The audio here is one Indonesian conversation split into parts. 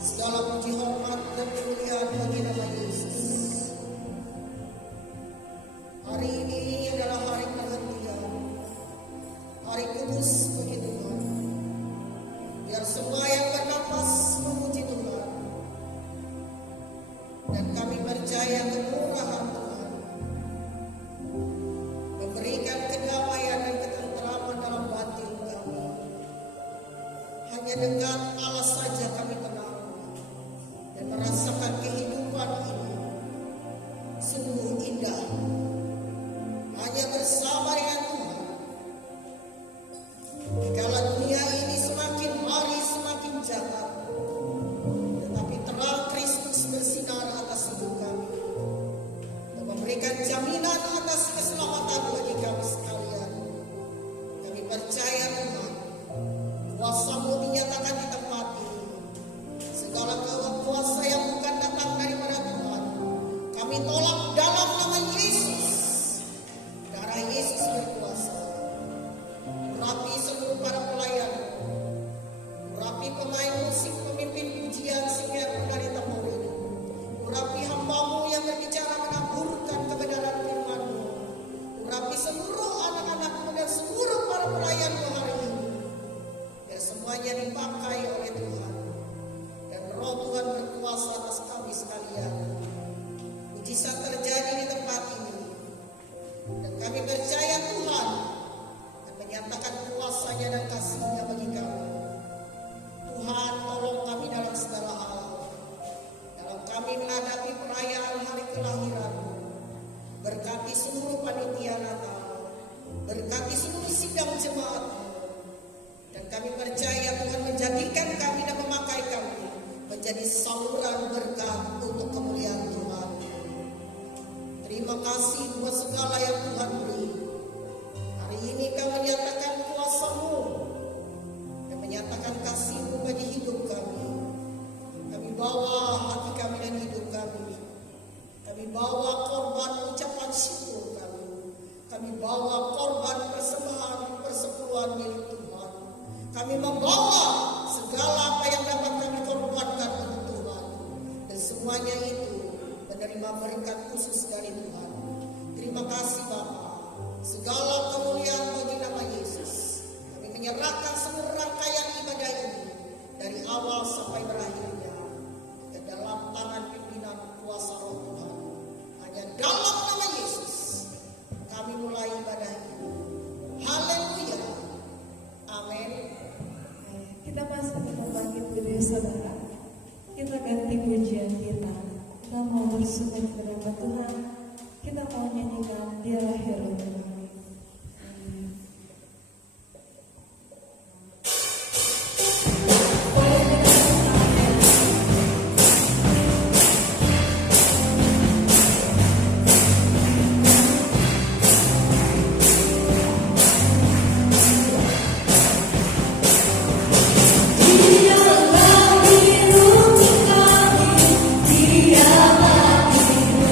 Segala puji hormat dan kemuliaan bagi nama Yesus. Hari ini adalah hari perhentian, hari kudus bagi Tuhan. Biar semua yang bernapas memuji Tuhan. Dan kami percaya kemurahan Tuhan memberikan kedamaian dan ketenteraman dalam batin kami. Hanya dengan Allah saja kami tenang dan merasakan kehidupan ini sungguh indah. Hanya bersama dengan Tuhan. Kalau dunia ini semakin hari semakin jahat, tetapi terang Kristus bersinar atas hidup kami dan memberikan jaminan atas keselamatan bagi kami sekalian. Kami percaya Tuhan, kuasa-Mu dinyatakan di tempat ini. Segala kuasa yang bukan datang daripada Tuhan, kami tolak dalam nama Yesus. Darah Yesus berkuasa. Urapi seluruh para pelayan, urapi pemain musik, pemimpin pujian, singer dari tempat ini. Urapi hamba-Mu yang berbicara menaburkan kebenaran firman-Mu. Urapi seluruh anak-anak-Mu dan seluruh para pelayan-Mu hari ini. Biar semuanya dipakai oleh Tuhan. Dan Roh Tuhan berkuasa atas kami sekalian. Mujizat terjadi di tempat ini. Dan kami percaya Tuhan akan menyatakan kuasa-Nya dan kasih-Nya bagi kami. Tuhan tolong kami dalam segala hal. Dalam kami menghadapi perayaan hari kelahiran. Berkati seluruh panitia Natal. Berkati seluruh sidang jemaat. Dan kami percaya Tuhan menjadikan kami dan memakai kami menjadi saluran berkat untuk kemuliaan Tuhan. Terima kasih buat segala yang Tuhan beri. Hari ini kami menyatakan kuasa-Mu dan menyatakan kasih-Mu bagi hidup kami. Kami bawa hati kami dan hidup kami. Kami bawa korban ucapan syukur kami. Kami bawa korban persembahan persepuluhan milik Tuhan. Kami membawa segala apa yang dapat kami korbankan untuk Tuhan. Dan semuanya itu menerima berkat khusus dari Tuhan. Terima kasih Bapa. Segala kemuliaan bagi nama Yesus. Kami menyerahkan seluruh rangkaian ibadah ini dari awal sampai berakhirnya ke dalam tangan pimpinan kuasa Roh Tuhan. Hanya dalam nama Yesus kami mulai ibadah ini. Haleluya. Amin. Kita masih membangkit diri saudara. Kita ganti pujian kita. Kita mau bersuka kepada Tuhan. Kita mau nyanyikan Dialah Hero kami. Dialah hidup kami, Dialah hidup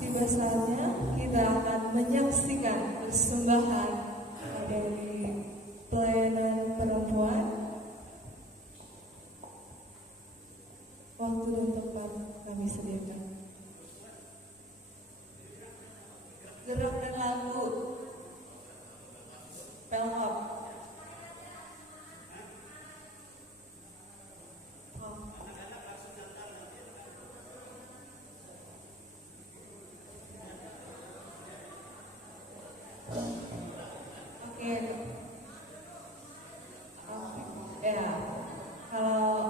Tiba saatnya kita akan menyaksikan persembahan dari pelayanan perempuan. Waktu dan tempat kami sediakan. Gerak dan lagu Pelham. Oke. Ya, kalau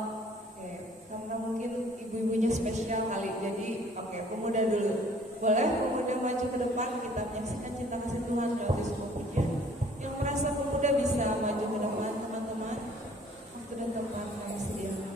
karena mungkin ibu-ibunya spesial kali, jadi pemuda dulu. Boleh pemuda maju ke depan, kita menyaksikan cinta kasih Tuhan melalui sebuah pujian. Yang merasa pemuda bisa maju ke depan, teman-teman. Waktu dan tempat kami sediakan.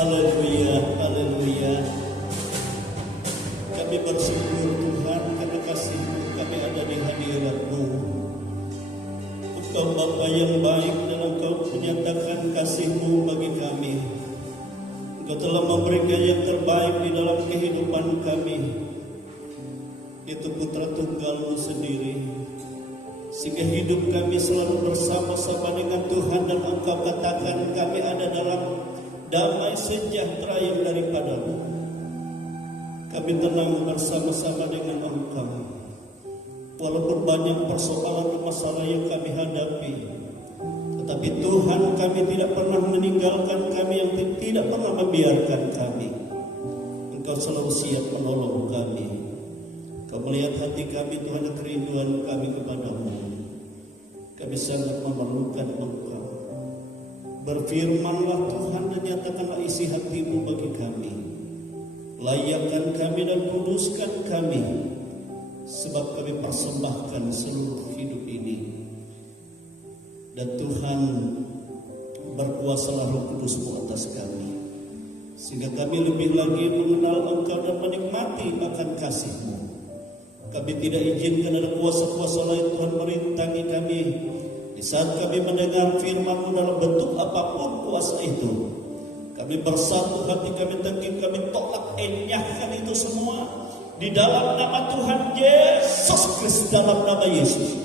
Haleluya, haleluya. Kami bersyukur Tuhan karena kasih-Mu kami ada di hadirat-Mu. Engkau Bapa yang baik dan Engkau menyatakan kasih-Mu bagi kami. Engkau telah memberikan yang terbaik di dalam kehidupan kami, itu Putra Tunggal-Mu sendiri. Sehingga hidup kami selalu bersama-sama dengan Tuhan, dan Engkau katakan kami ada dalam damai sejahtera yang daripada-Mu. Kami tenang bersama-sama dengan Engkau. Walaupun banyak persoalan dan masalah yang kami hadapi, tetapi Tuhan, kami tidak pernah meninggalkan kami, yang tidak pernah membiarkan kami. Engkau selalu siap menolong kami. Kau melihat hati kami Tuhan, dan kerinduan kami kepada-Mu. Kami sangat memerlukan Engkau. Berfirmanlah Tuhan dan nyatakanlah isi hati-Mu bagi kami. Layakkan kami dan kuduskan kami, sebab kami persembahkan seluruh hidup ini. Dan Tuhan, berkuasalah Roh Kudus-Mu atas kami, sehingga kami lebih lagi mengenal Engkau dan menikmati akan kasih-Mu. Kami tidak izinkan ada kuasa-kuasa lain Tuhan merintangi kami. Di saat kami mendengar firman-Mu dalam bentuk apapun kuasa itu, kami bersatu hati kami, kami tolak, enyahkan itu semua di dalam nama Tuhan Yesus Kristus. Dalam nama Yesus,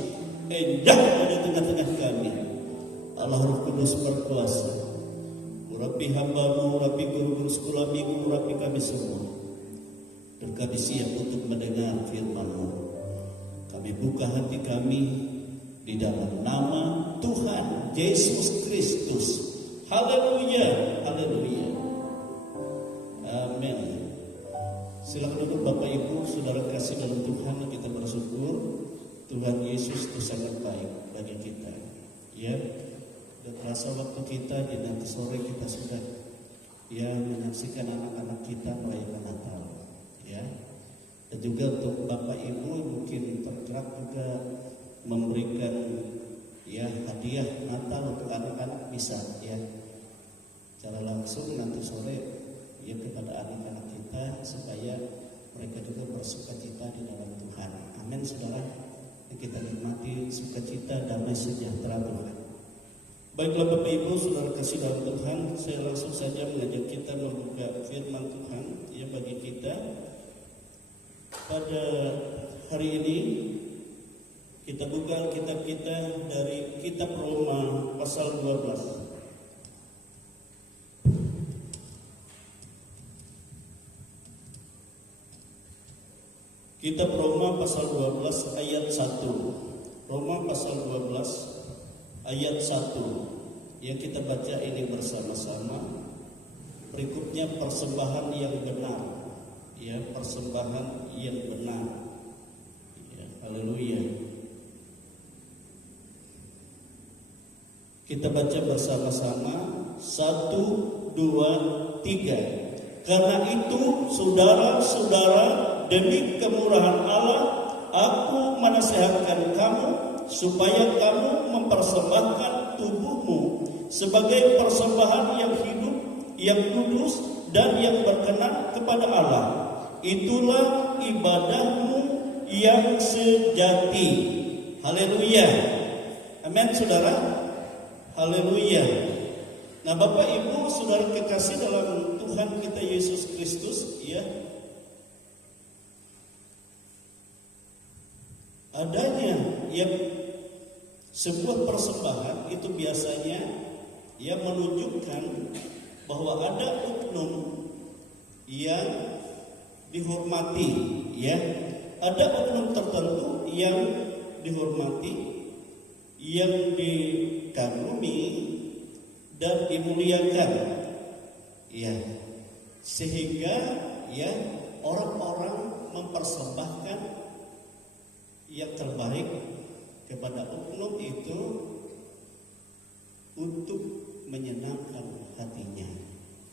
enyahkan di tengah-tengah kami. Allah Roh Kudus berkuasa. Urapi hamba-Mu, urapi guru-guru sekolah minggu, urapi kami semua. Dan kami siap untuk mendengar firman-Mu. Kami buka hati kami di dalam nama Tuhan Yesus Kristus. Haleluya, haleluya. Amin. Silakan duduk Bapak Ibu, saudara kasih dalam Tuhan. Kita bersyukur Tuhan Yesus itu sangat baik bagi kita. Ya, dan terasa waktu kita di nanti sore kita sudah menyaksikan anak-anak kita merayakan Natal. Ya, dan juga untuk Bapak Ibu mungkin bergerak juga memberikan hadiah Natal untuk anak-anak, bisa cara langsung nanti sore kepada anak-anak kita, supaya mereka juga bersukacita di dalam Tuhan. Amin, saudara. Kita nikmati sukacita, damai sejahtera Tuhan. Baiklah Bapak Ibu, saudara kasih dalam Tuhan, saya langsung saja mengajak kita membuka firman Tuhan bagi kita. Pada hari ini kita buka Alkitab kita dari kitab Roma pasal 12. Kitab Roma pasal 12 ayat 1. Roma pasal 12 ayat 1. Yang kita baca ini bersama-sama. Berikutnya persembahan yang benar. Persembahan yang benar. Haleluya. Kita baca bersama-sama. 1, 2, 3. Karena itu saudara-saudara, demi kemurahan Allah, aku menasihatkan kamu supaya kamu mempersembahkan tubuhmu sebagai persembahan yang hidup, yang kudus, dan yang berkenan kepada Allah. Itulah ibadahmu yang sejati. Haleluya. Amin, saudara. Haleluya. Nah, Bapak Ibu, saudara kekasih dalam Tuhan kita Yesus Kristus, adanya yang sebuah persembahan itu biasanya yang menunjukkan bahwa ada oknum yang dihormati, ya, ada oknum tertentu yang dihormati, yang dikagumi dan dimuliakan, ya, sehingga ya orang-orang mempersembahkan yang terbaik kepada oknum itu untuk menyenangkan hatinya.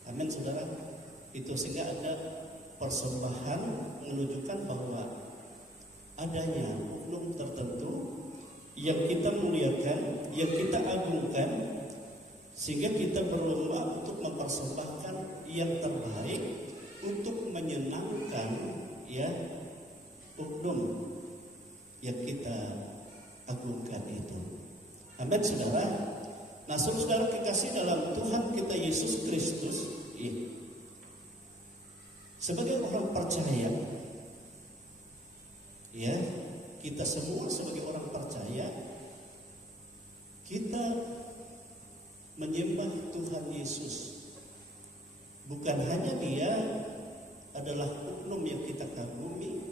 Amin, saudara. Itu sehingga ada persembahan menunjukkan bahwa adanya oknum tertentu yang kita muliakan, yang kita agungkan, sehingga kita berlomba untuk mempersembahkan yang terbaik untuk menyenangkan ya oknum yang kita agungkan itu. Amin, saudara. Nah, saudara kekasih dalam Tuhan kita Yesus Kristus, sebagai orang percaya, ya, kita semua sebagai orang percaya, kita menyembah Tuhan Yesus. Bukan hanya Dia adalah oknum yang kita kagumi,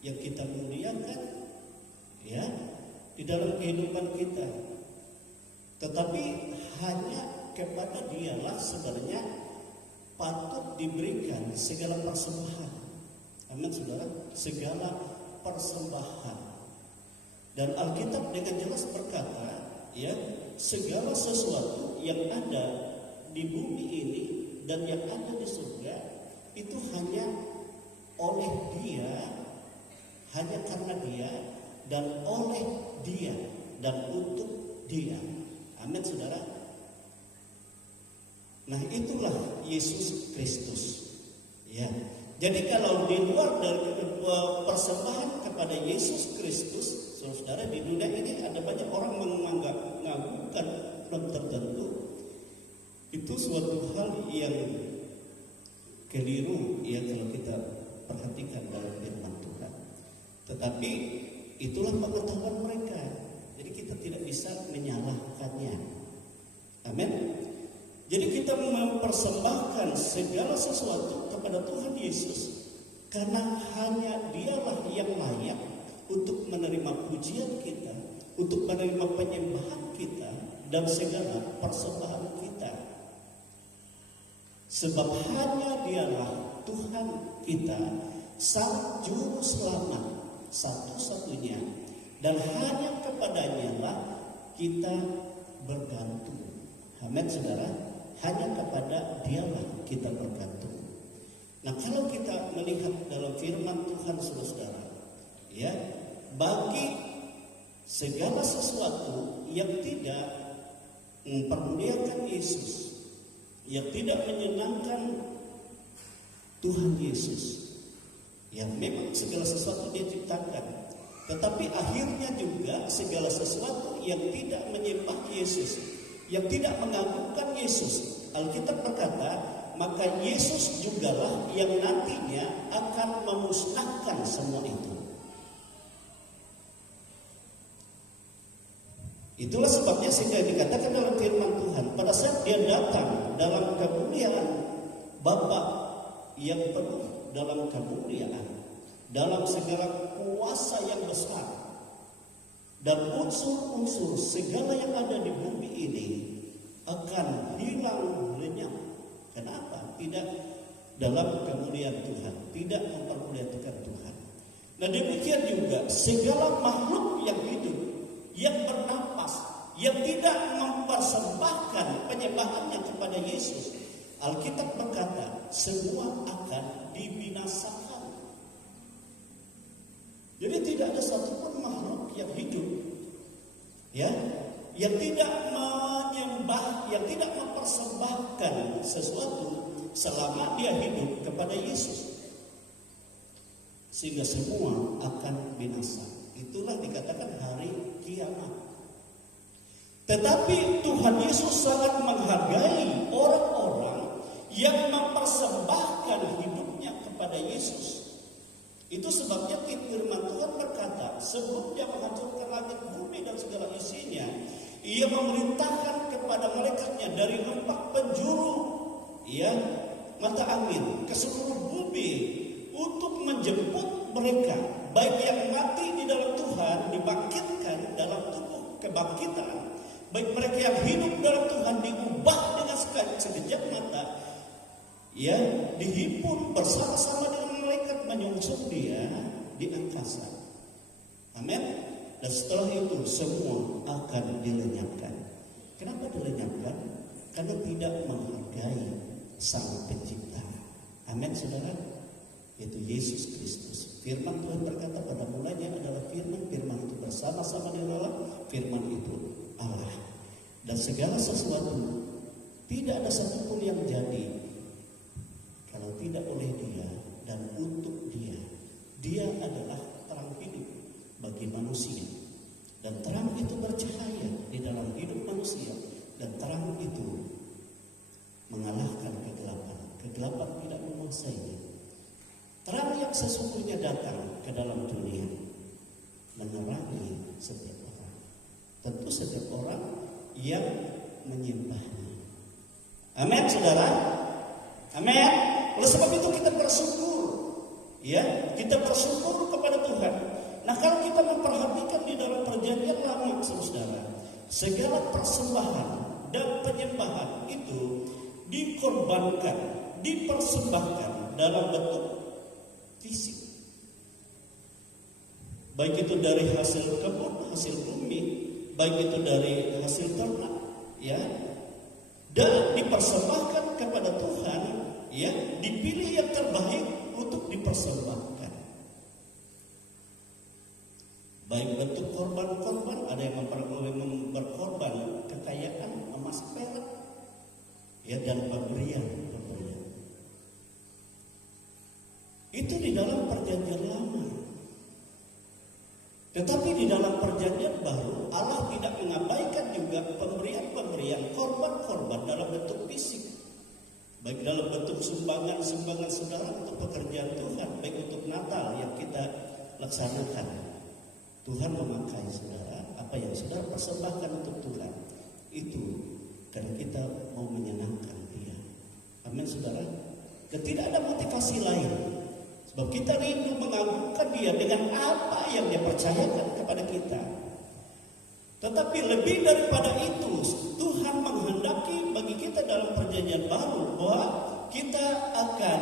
yang kita muliakan, ya, di dalam kehidupan kita, tetapi hanya kepada Dialah sebenarnya patut diberikan segala persembahan. Amin, saudara, segala persembahan. Dan Alkitab dengan jelas berkata, ya, segala sesuatu yang ada di bumi ini dan yang ada di surga itu hanya oleh Dia, hanya karena Dia dan oleh Dia dan untuk Dia. Amin, saudara. Nah, itulah Yesus Kristus. Ya. Jadi kalau di luar dari persembahan kepada Yesus Kristus, saudara, di dunia ini ada banyak orang mengagungkan oknum tertentu. Itu suatu hal yang keliru, ya, kalau kita perhatikan dalam firman Tuhan. Tetapi itulah pengetahuan mereka. Jadi kita tidak bisa menyalahkannya. Amin. Jadi kita mempersembahkan segala sesuatu kepada Tuhan Yesus karena hanya Dialah yang layak untuk menerima pujian kita, untuk menerima penyembahan kita dan segala persembahan kita. Sebab hanya Dialah Tuhan kita, Sang Juru Selamat satu-satunya, dan hanya kepadanya lah kita bergantung. Amin, saudara. Hanya kepada Dialah kita bergantung. Nah, kalau kita melihat dalam firman Tuhan, saudara, ya, bagi segala sesuatu yang tidak mempermuliakan Yesus, yang tidak menyenangkan Tuhan Yesus, ya, memang segala sesuatu Dia ciptakan. Tetapi akhirnya juga segala sesuatu yang tidak menyembah Yesus, yang tidak mengagungkan Yesus, Alkitab berkata, maka Yesus jugalah yang nantinya akan memusnahkan semua itu. Itulah sebabnya sehingga dikatakan dalam firman Tuhan, pada saat Dia datang dalam kemuliaan Bapa yang penuh dalam kemuliaan, dalam segala kuasa yang besar, dan unsur-unsur segala yang ada di bumi ini akan hilang lenyap. Kenapa? Tidak dalam kemuliaan Tuhan, tidak mempermuliakan Tuhan. Nah, demikian juga segala makhluk yang hidup, yang bernapas, yang tidak mempersembahkan penyembahannya kepada Yesus, Alkitab berkata semua akan dibinasakan. Jadi tidak ada satupun makhluk yang hidup, ya, yang tidak menyembah, yang tidak mempersembahkan sesuatu selama dia hidup kepada Yesus, sehingga semua akan binasa. Itulah dikatakan hari kiamat. Tetapi Tuhan Yesus sangat menghargai orang-orang yang mempersembahkan hidupnya kepada Yesus. Itu sebabnya firman Tuhan berkata, sebelum dia menghancurkan langit, bumi dan segala isinya, ia memerintahkan kepada malaikatnya dari 4 penjuru mata angin ke seluruh bumi untuk menjemput mereka, baik yang mati di dalam Tuhan dibangkitkan dalam tubuh kebangkitan, baik mereka yang hidup dalam Tuhan diubah dengan sekejap mata, dihimpun bersama-sama dengan malaikat menyongsong dia di angkasa. Amin. Dan setelah itu semua akan dilenyapkan. Kenapa dilenyapkan? Karena tidak menghargai Sang Pencipta. Amin, saudara. Yaitu Yesus Kristus. Firman Tuhan berkata pada mulanya adalah firman itu bersama-sama dengan Allah, firman itu Allah. Dan segala sesuatu tidak ada satupun yang jadi kalau tidak oleh Dia dan untuk Dia. Dia adalah terang hidup bagi manusia, dan terang itu bercahaya di dalam hidup manusia, dan terang itu mengalahkan kegelapan. Kegelapan tidak menguasainya. Terang yang sesungguhnya datang ke dalam dunia menerangi setiap orang, tentu setiap orang yang menyembahnya. Amin, saudara. Amin. Oleh sebab itu kita bersyukur, kita bersyukur kepada Tuhan. Nah, kalau kita memperhatikan di dalam perjanjian lama, saudara, segala persembahan dan penyembahan itu dikorbankan, dipersembahkan dalam bentuk fisik. Baik itu dari hasil kebun, hasil bumi, baik itu dari hasil ternak, dan dipersembahkan kepada Tuhan, dipilih yang terbaik untuk dipersembahkan. Baik bentuk korban-korban, ada yang berkorban kekayaan emas perak, dan pemberian. Itu di dalam perjanjian lama. Tetapi di dalam perjanjian baru, Allah tidak mengabaikan juga pemberian korban-korban dalam bentuk fisik. Baik dalam bentuk sumbangan saudara untuk pekerjaan Tuhan, baik untuk Natal yang kita laksanakan. Tuhan memakai saudara, apa yang saudara persembahkan untuk Tuhan itu karena kita mau menyenangkan Dia. Amin, saudara. Dan tidak ada motivasi lain, sebab kita rindu mengagungkan Dia dengan apa yang Dia percayakan kepada kita. Tetapi lebih daripada itu, Tuhan menghendaki bagi kita dalam perjanjian baru bahwa kita akan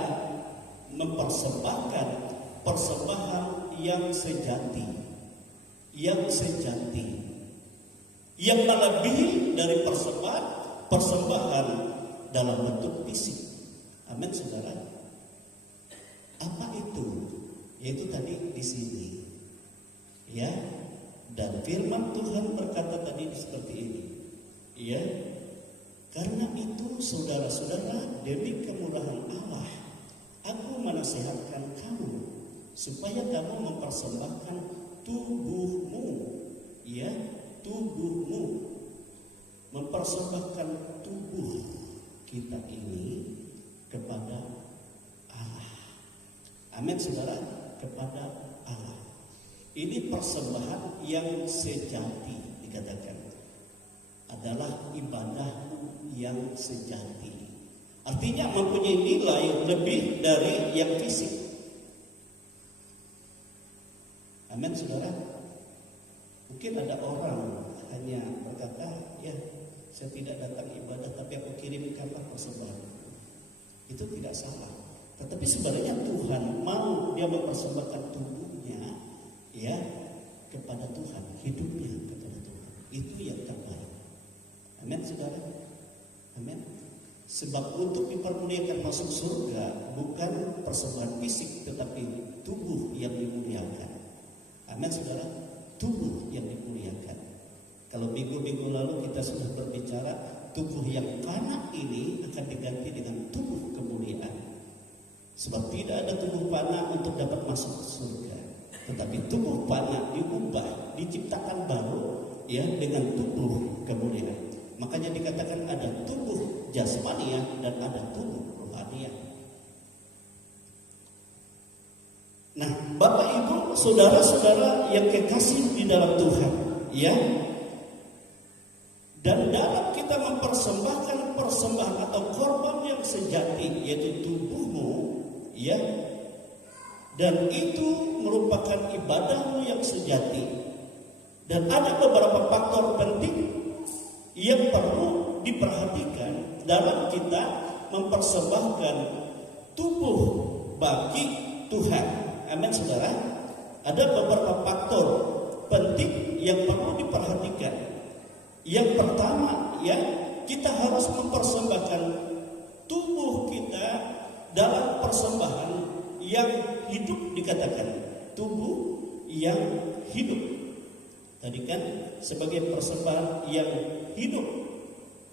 mempersembahkan persembahan yang sejati, yang melebihi dari persembahan dalam bentuk fisik. Amin, saudara. Apa itu? Yaitu tadi di sini, dan firman Tuhan berkata tadi seperti ini, karena itu saudara-saudara, demi kemurahan Allah, aku menasihatkan kamu supaya kamu mempersembahkan tubuhmu, mempersembahkan tubuh kita ini kepada Allah. Amin, saudara, kepada Allah. Ini persembahan yang sejati, dikatakan adalah ibadahmu yang sejati. Artinya mempunyai nilai lebih dari yang fisik. Amin, saudara. Mungkin ada orang hanya berkata, saya tidak datang ibadah, tapi aku kirimkanlah persembahan. Itu tidak salah. Tetapi sebenarnya Tuhan mau Dia mempersembahkan tubuhnya, kepada Tuhan, hidupnya kepada Tuhan. Itu yang terbaik. Amin, saudara. Amin. Sebab untuk dipermuliakan masuk surga bukan persembahan fisik, tetapi tubuh yang dimuliakan. Amin, saudara. Tubuh yang dimuliakan. Kalau minggu-minggu lalu kita sudah berbicara, tubuh yang fana ini akan diganti dengan tubuh kemuliaan. Sebab tidak ada tubuh fana untuk dapat masuk ke surga, tetapi tubuh fana diubah, diciptakan baru, dengan tubuh kemuliaan. Makanya dikatakan ada tubuh jasmania dan ada tubuh rohania. Nah, Bapak Ibu, saudara-saudara yang kekasih di dalam Tuhan, ya. Dan dalam kita mempersembahkan persembahan atau korban yang sejati, yaitu tubuhmu, ya. Dan itu merupakan ibadahmu yang sejati. Dan ada beberapa faktor penting yang perlu diperhatikan dalam kita mempersembahkan tubuh bagi Tuhan. Amin, saudara. Ada beberapa faktor penting yang perlu diperhatikan. Yang pertama, ya, kita harus mempersembahkan tubuh kita dalam persembahan yang hidup, dikatakan tubuh yang hidup. Tadi kan sebagai persembahan yang hidup.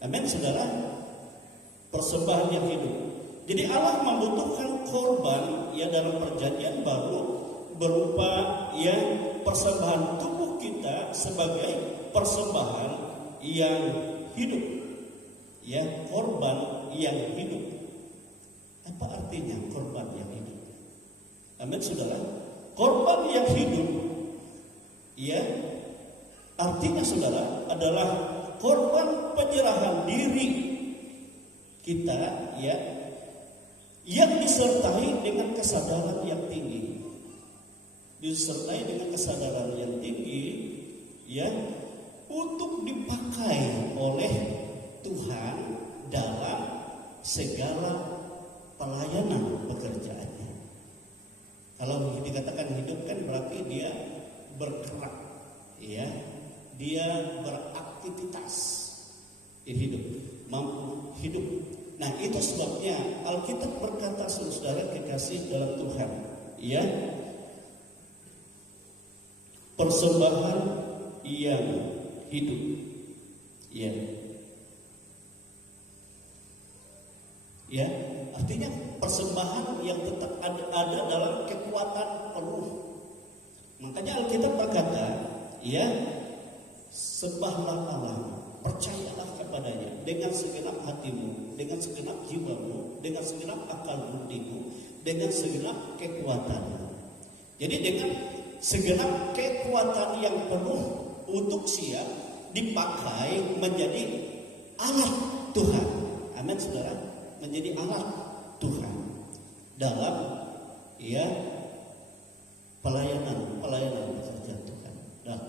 Amin, saudara. Persembahan yang hidup. Jadi Allah membutuhkan korban ya dalam perjanjian baru berupa ya persembahan tubuh kita sebagai persembahan yang hidup. Ya, korban yang hidup. Apa artinya korban yang hidup? Amin, saudara. Korban yang hidup ya artinya, saudara, adalah korban penyerahan diri kita ya, yang disertai dengan kesadaran yang tinggi. Disertai dengan kesadaran yang tinggi ya, untuk dipakai oleh Tuhan dalam segala pelayanan pekerjaannya. Kalau dikatakan hidup kan berarti dia bergerak ya, dia beraktivitas, hidup, mampu hidup. Nah, itu sebabnya Alkitab berkata, saudara kekasih dalam Tuhan, ya, persembahan yang hidup, ya, ya, artinya persembahan yang tetap ada dalam kekuatan penuh. Makanya Alkitab berkata, ya, sembahlah Allah, percayalah kepadanya dengan segenap hatimu, dengan segenap jiwamu, dengan segenap akal budimu, dengan segenap kekuatanmu. Jadi dengan segenap kekuatan yang penuh untuk siap dipakai menjadi alat Tuhan. Amin, saudara, menjadi alat Tuhan dalam ya pelayanan pekerjaan Tuhan. Dalam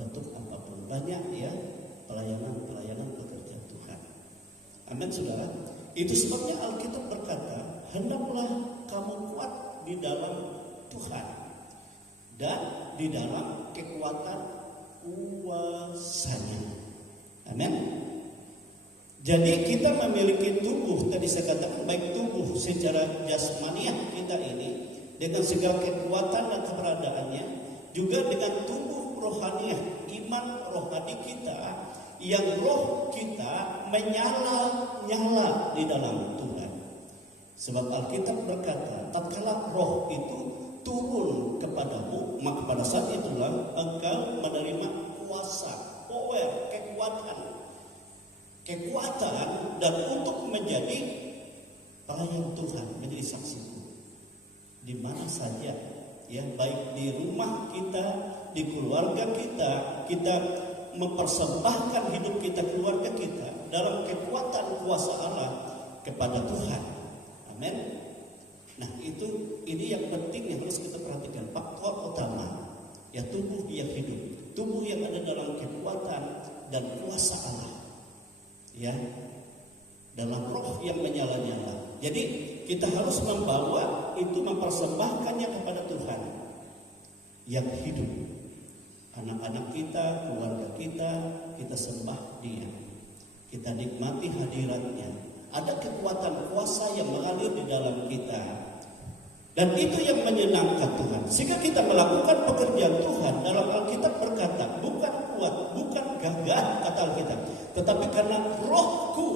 bentuk apapun, banyak ya pelayanan pekerjaan Tuhan. Amin, saudara. Itu sebabnya Alkitab berkata, hendaklah kamu kuat di dalam Tuhan dan di dalam kekuatan kuasanya. Amin. Jadi kita memiliki tubuh, tadi saya katakan baik tubuh secara jasmaniah kita ini dengan segala kekuatan dan keberadaannya, juga dengan tubuh rohaniah, iman rohani kita, yang roh kita menyala-nyala di dalam Tuhan. Sebab Alkitab berkata, tatkala roh itu turun kepadamu, maka pada saat itulah engkau menerima kuasa, power, kekuatan dan untuk menjadi pelayan Tuhan, menjadi saksiku di mana saja, ya, baik di rumah kita, di keluarga kita, kita mempersembahkan hidup kita, keluarga kita dalam kekuatan kuasa Allah kepada Tuhan. Amin. Nah, ini yang penting yang harus kita perhatikan, faktor utama, ya, tubuh yang hidup, tubuh yang ada dalam kekuatan dan kuasa Allah, ya, dalam roh yang menyala-nyala. Jadi kita harus membawa itu, mempersembahkannya kepada Tuhan yang hidup. Anak-anak kita, keluarga kita sembah Dia, kita nikmati hadiratnya. Ada kekuatan kuasa yang mengalir di dalam kita, dan itu yang menyenangkan Tuhan, sehingga kita melakukan pekerjaan Tuhan. Dalam Alkitab berkata, bukan kuat, bukan gagah, kata Alkitab, tetapi karena rohku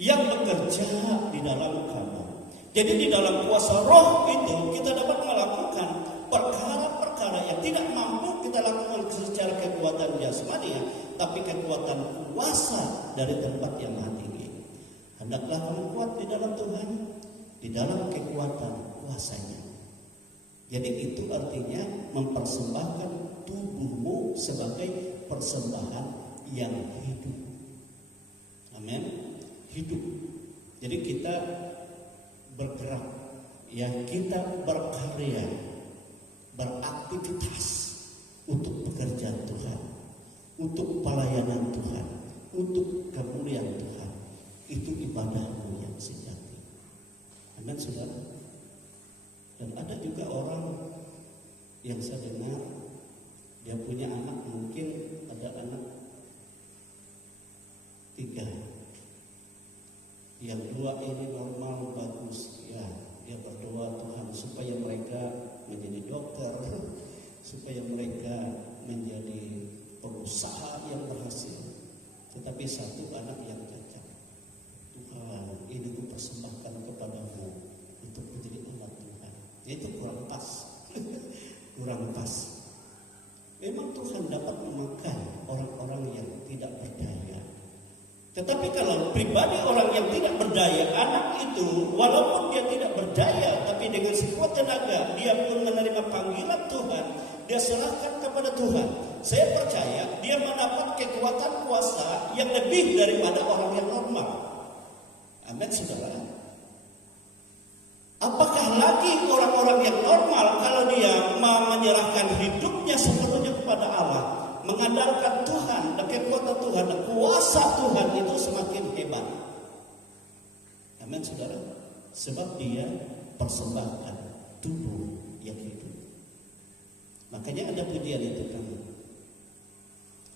yang bekerja di dalam kamu. Jadi di dalam kuasa roh itu kita dapat melakukan perkara-perkara yang tidak mampu kita lakukan secara kekuatan jasmani, tapi kekuatan kuasa dari tempat yang maha tinggi. Hendaklah kamu kuat di dalam Tuhan, di dalam kekuatan kuasanya. Jadi itu artinya mempersembahkan tubuhmu sebagai persembahan yang hidup. Amin. Hidup. Jadi kita bergerak, ya, kita berkarya, beraktivitas untuk pekerjaan Tuhan, untuk pelayanan Tuhan, untuk kemuliaan Tuhan. Itu ibadahmu yang sejati. Amin, saudara. Dan ada juga orang yang saya dengar, dia punya anak, mungkin ada anak 3. Yang 2 ini normal, bagus, ya. Dia berdoa Tuhan supaya mereka menjadi dokter, supaya mereka menjadi pengusaha yang berhasil. Tetapi satu anak yang cacat. Tuhan, ini ku persembahkan kepadamu untuk menjadi anak Tuhan. Itu kurang pas. Kurang pas. Memang Tuhan dapat memakai orang-orang yang tidak berdaya. Tetapi kalau pribadi orang yang tidak berdaya, anak itu walaupun dia tidak berdaya, tapi dengan sekuat tenaga dia pun menerima panggilan Tuhan, dia serahkan kepada Tuhan. Saya percaya dia mendapat kekuatan kuasa yang lebih daripada orang yang normal. Amin, saudara. Apakah lagi orang-orang yang normal kalau dia menyerahkan hidupnya sepenuhnya kepada Allah, mengandalkan Tuhan dan kekuatan Tuhan dan kuasa Tuhan, itu semakin hebat. Amin, saudara. Sebab dia persembahkan tubuh yang hidup. Makanya ada pujian itu kan,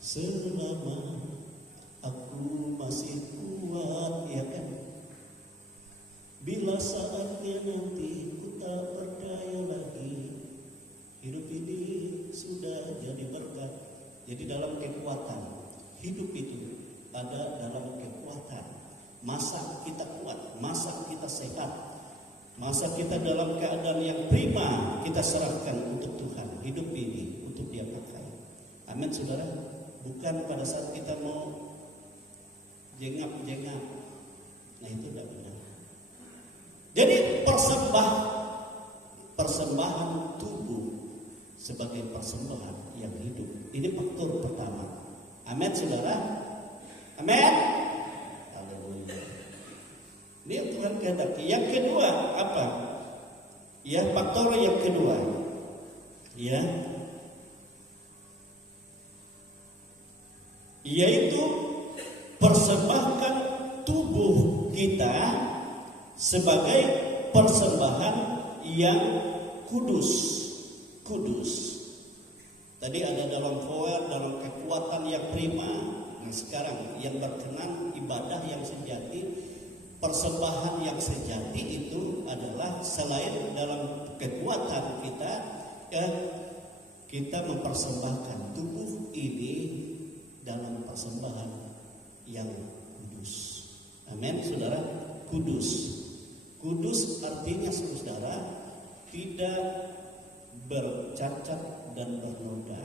selama aku masih kuat, ya kan, bila saatnya nanti ku tak berdaya lagi, hidup ini sudah jadi berkat. Jadi dalam kekuatan, hidup itu ada dalam kekuatan. Masa kita kuat, masa kita sehat, masa kita dalam keadaan yang prima, kita serahkan untuk Tuhan. Hidup ini untuk Dia pakai. Amin, saudara. Bukan pada saat kita mau jengap-jengap. Nah, itu tidak benar. Jadi persembahan tubuh sebagai persembahan yang hidup. Ini faktor pertama. Amin, saudara. Amin. Haleluya. Ini yang Tuhan kehendaki. Yang kedua apa? Ya, faktor yang kedua. Ya. Yaitu persembahkan tubuh kita sebagai persembahan yang kudus. Tadi ada dalam power, dalam kekuatan yang prima. Nah, sekarang yang berkenan ibadah yang sejati, persembahan yang sejati itu adalah selain dalam kekuatan kita, kita mempersembahkan tubuh ini dalam persembahan yang kudus. Amin, saudara. Kudus artinya, saudara, tidak bercacat dan bernoda.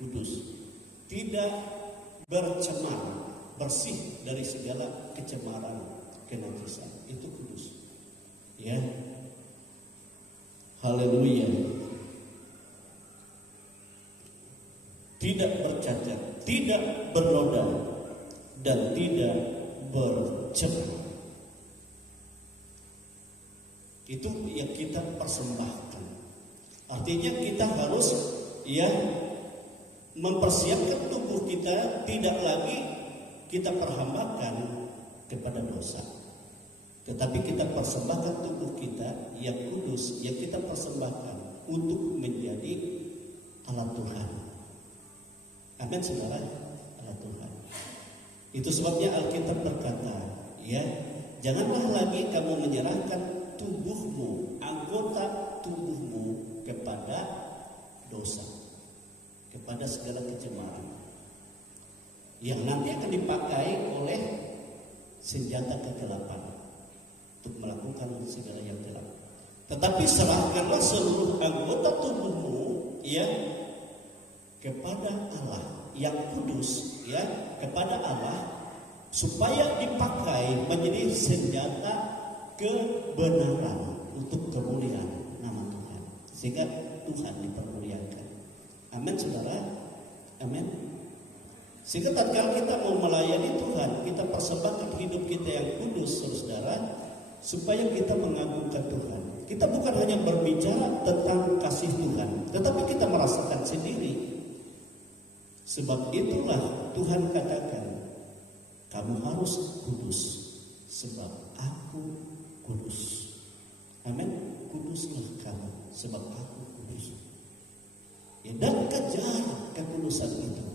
Kudus, tidak bercemar, bersih dari segala kecemaran, kenajisan. Itu kudus. Ya. Haleluya. Tidak bercacat, tidak bernoda, dan tidak bercemar. Itu yang kita persembahkan. Artinya kita harus mempersiapkan tubuh kita, tidak lagi kita perhambakan kepada dosa. Tetapi kita persembahkan tubuh kita yang kudus, yang kita persembahkan untuk menjadi alat Tuhan. Amin, saudara. Alat Tuhan. Itu sebabnya Alkitab berkata, janganlah lagi kamu menyerahkan tubuhmu, anggota tubuhmu kepada dosa, kepada segala kecemaran yang nanti akan dipakai oleh senjata kegelapan untuk melakukan segala yang gelap. Tetapi serahkanlah seluruh anggota tubuhmu kepada Allah yang kudus, kepada Allah, supaya dipakai menjadi senjata kebenaran untuk kemuliaan nama Tuhan. sehingga Tuhan dipermuliakan. Amin saudara, amin. Sehingga tatkala kita mau melayani Tuhan, kita persembahkan hidup kita yang kudus, saudara, supaya kita mengagungkan Tuhan. Kita bukan hanya berbicara tentang kasih Tuhan, tetapi kita merasakan sendiri. Sebab itulah Tuhan katakan, kamu harus kudus, sebab aku kudus. Amin. Kuduslah kamu, sebab aku kudus. Ya, dan kejar kekudusan itu.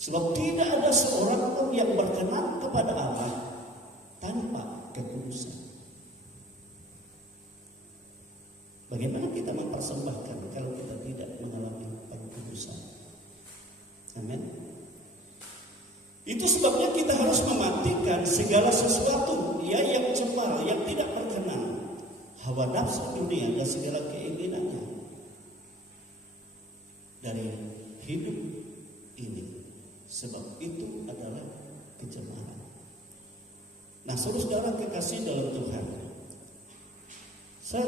Sebab tidak ada seorang pun yang berkenan kepada Allah tanpa kekudusan. Bagaimana kita mempersembahkan kalau kita tidak mengalami kekudusan? Amin. Itu sebabnya kita harus mematikan segala sesuatu yang cemar, yang tidak berkenan, hawa nafsu dunia dan segala keinginannya dari hidup ini. Sebab itu adalah kecemaran. Nah, saudara kekasih dalam Tuhan, saya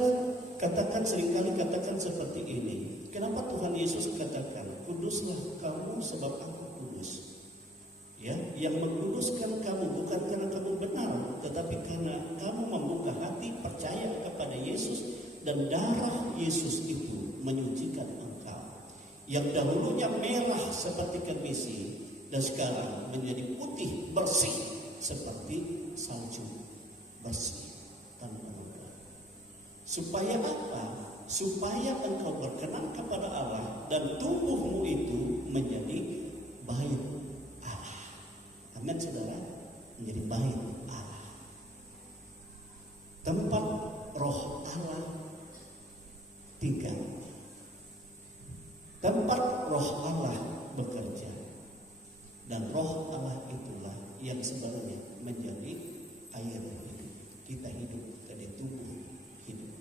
seringkali katakan seperti ini. Kenapa Tuhan Yesus katakan, kuduslah kamu sebab aku kudus. Ya, yang mengkuduskan kamu bukan karena kamu benar, tetapi karena kamu membuka hati percaya kepada Yesus, dan darah Yesus itu menyucikan engkau. Yang dahulunya merah seperti kemisi, dan sekarang menjadi putih bersih seperti salju, bersih tanpa luka. Supaya apa? Supaya engkau berkenan kepada Allah dan tubuhmu itu menjadi bait Allah. Amin saudara, menjadi bait Allah, tempat roh Allah tinggal, tempat roh Allah bekerja. Dan roh Allah itulah yang sebenarnya menjadi air hidup. Kita hidup dari tubuh hidup.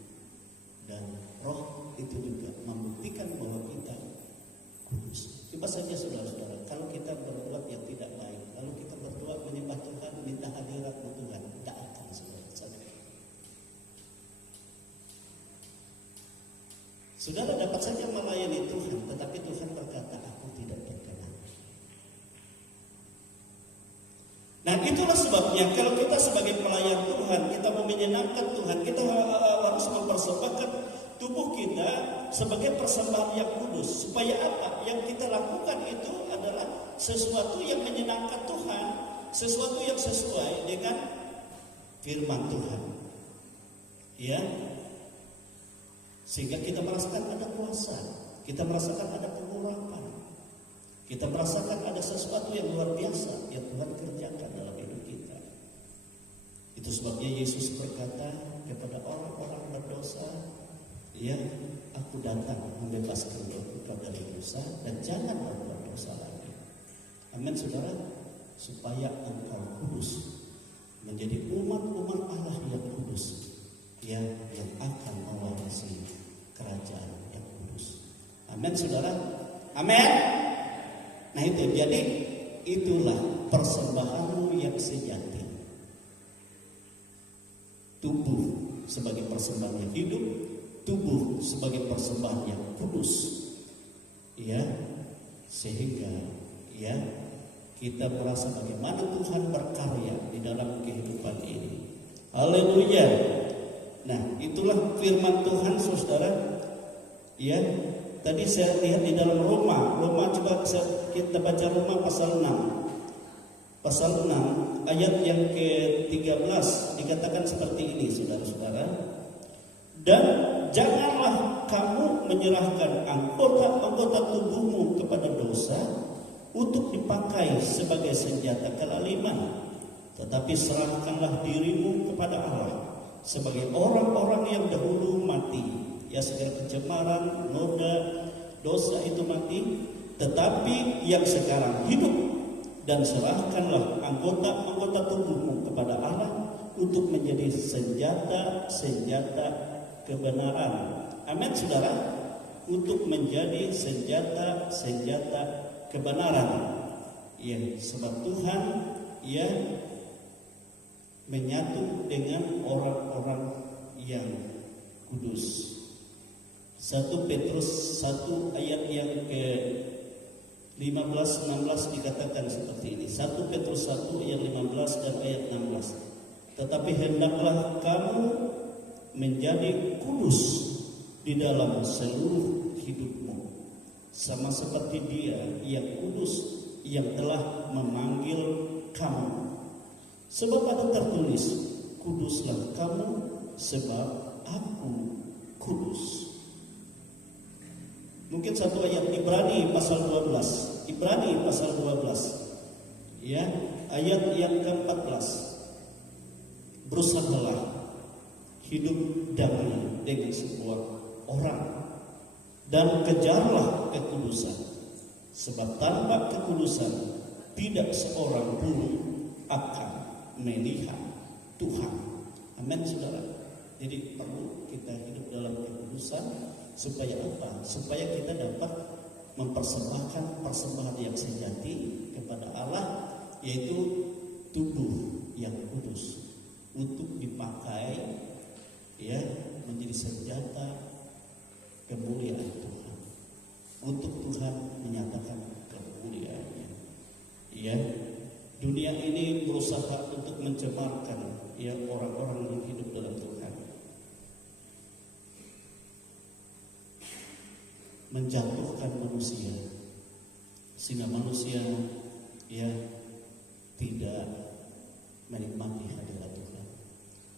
Dan roh itu juga membuktikan bahwa kita kudus. Coba saja saudara-saudara, kalau kita berbuat yang tidak baik, lalu kita berdoa menyembah Tuhan, minta hadirat Tuhan, tidak akan saudara-saudara. Saudara dapat saja melayani Tuhan, tetapi Tuhan berkata, aku tidak berkenan. Nah, itulah sebabnya kalau kita sebagai pelayan Tuhan, kita mau menyenangkan Tuhan, kita harus mempersembahkan tubuh kita sebagai persembahan yang kudus. Supaya apa? Yang kita lakukan itu adalah sesuatu yang menyenangkan Tuhan, sesuatu yang sesuai dengan firman Tuhan. Ya. Sehingga kita merasakan ada kuasa, kita merasakan ada pengurapan, kita merasakan ada sesuatu yang luar biasa yang Tuhan kerjakan dalam hidup kita. Itu sebabnya Yesus berkata kepada orang-orang berdosa, ya, aku datang membebaskan engkau dari dosa dan jangan berbuat dosa lagi. Amin saudara, supaya engkau kudus, menjadi umat-umat Allah yang kudus, ya, yang akan mewarisi kerajaan yang kudus. Amin saudara, amin. Nah itu, jadi itulah persembahanmu yang sejati. Tubuh sebagai persembahan yang hidup, tubuh sebagai persembahan yang kudus. Ya, sehingga ya kita merasa bagaimana Tuhan berkarya di dalam kehidupan ini. Haleluya. Nah, itulah firman Tuhan saudara. Ya, tadi saya lihat di dalam Roma coba kita baca Roma pasal 6. Pasal 6 ayat yang ke-13 dikatakan seperti ini saudara-saudara. Dan janganlah kamu menyerahkan anggota tubuhmu kepada dosa untuk dipakai sebagai senjata kelaliman, tetapi serahkanlah dirimu kepada Allah sebagai orang-orang yang dahulu mati, ya segala pencemaran, noda, dosa itu mati, tetapi yang sekarang hidup, dan serahkanlah anggota tubuhmu kepada Allah untuk menjadi senjata-senjata kebenaran. Amin saudara, untuk menjadi senjata-senjata kebenaran. Ya, sebab Tuhan ya menyatu dengan orang-orang yang kudus. 1 Petrus 1 ayat yang ke 15-16 dikatakan seperti ini. 1 Petrus 1 ayat 15 dan ayat 16. Tetapi hendaklah kamu menjadi kudus di dalam seluruh hidupmu, sama seperti Dia yang kudus yang telah memanggil kamu. Sebab ada tertulis, kuduslah kamu sebab aku kudus. Mungkin satu ayat Ibrani pasal 12. Ibrani pasal 12. Ya, ayat yang ke-14. Berusahalah hidup damai dengan semua orang dan kejarlah kekudusan. Sebab tanpa kekudusan tidak seorang pun akan melihat Tuhan. Amin, saudara. Jadi perlu kita hidup dalam kekudusan. Supaya apa? Supaya kita dapat mempersembahkan persembahan yang sejati kepada Allah, yaitu tubuh yang kudus untuk dipakai ya menjadi senjata kemuliaan Tuhan. Untuk Tuhan menyatakan kemuliaannya. Ya, dunia ini berusaha untuk mencemarkan ya orang-orang yang hidup dalam Tuhan. Menjatuhkan manusia sehingga manusia ya tidak menikmati hadirat Tuhan.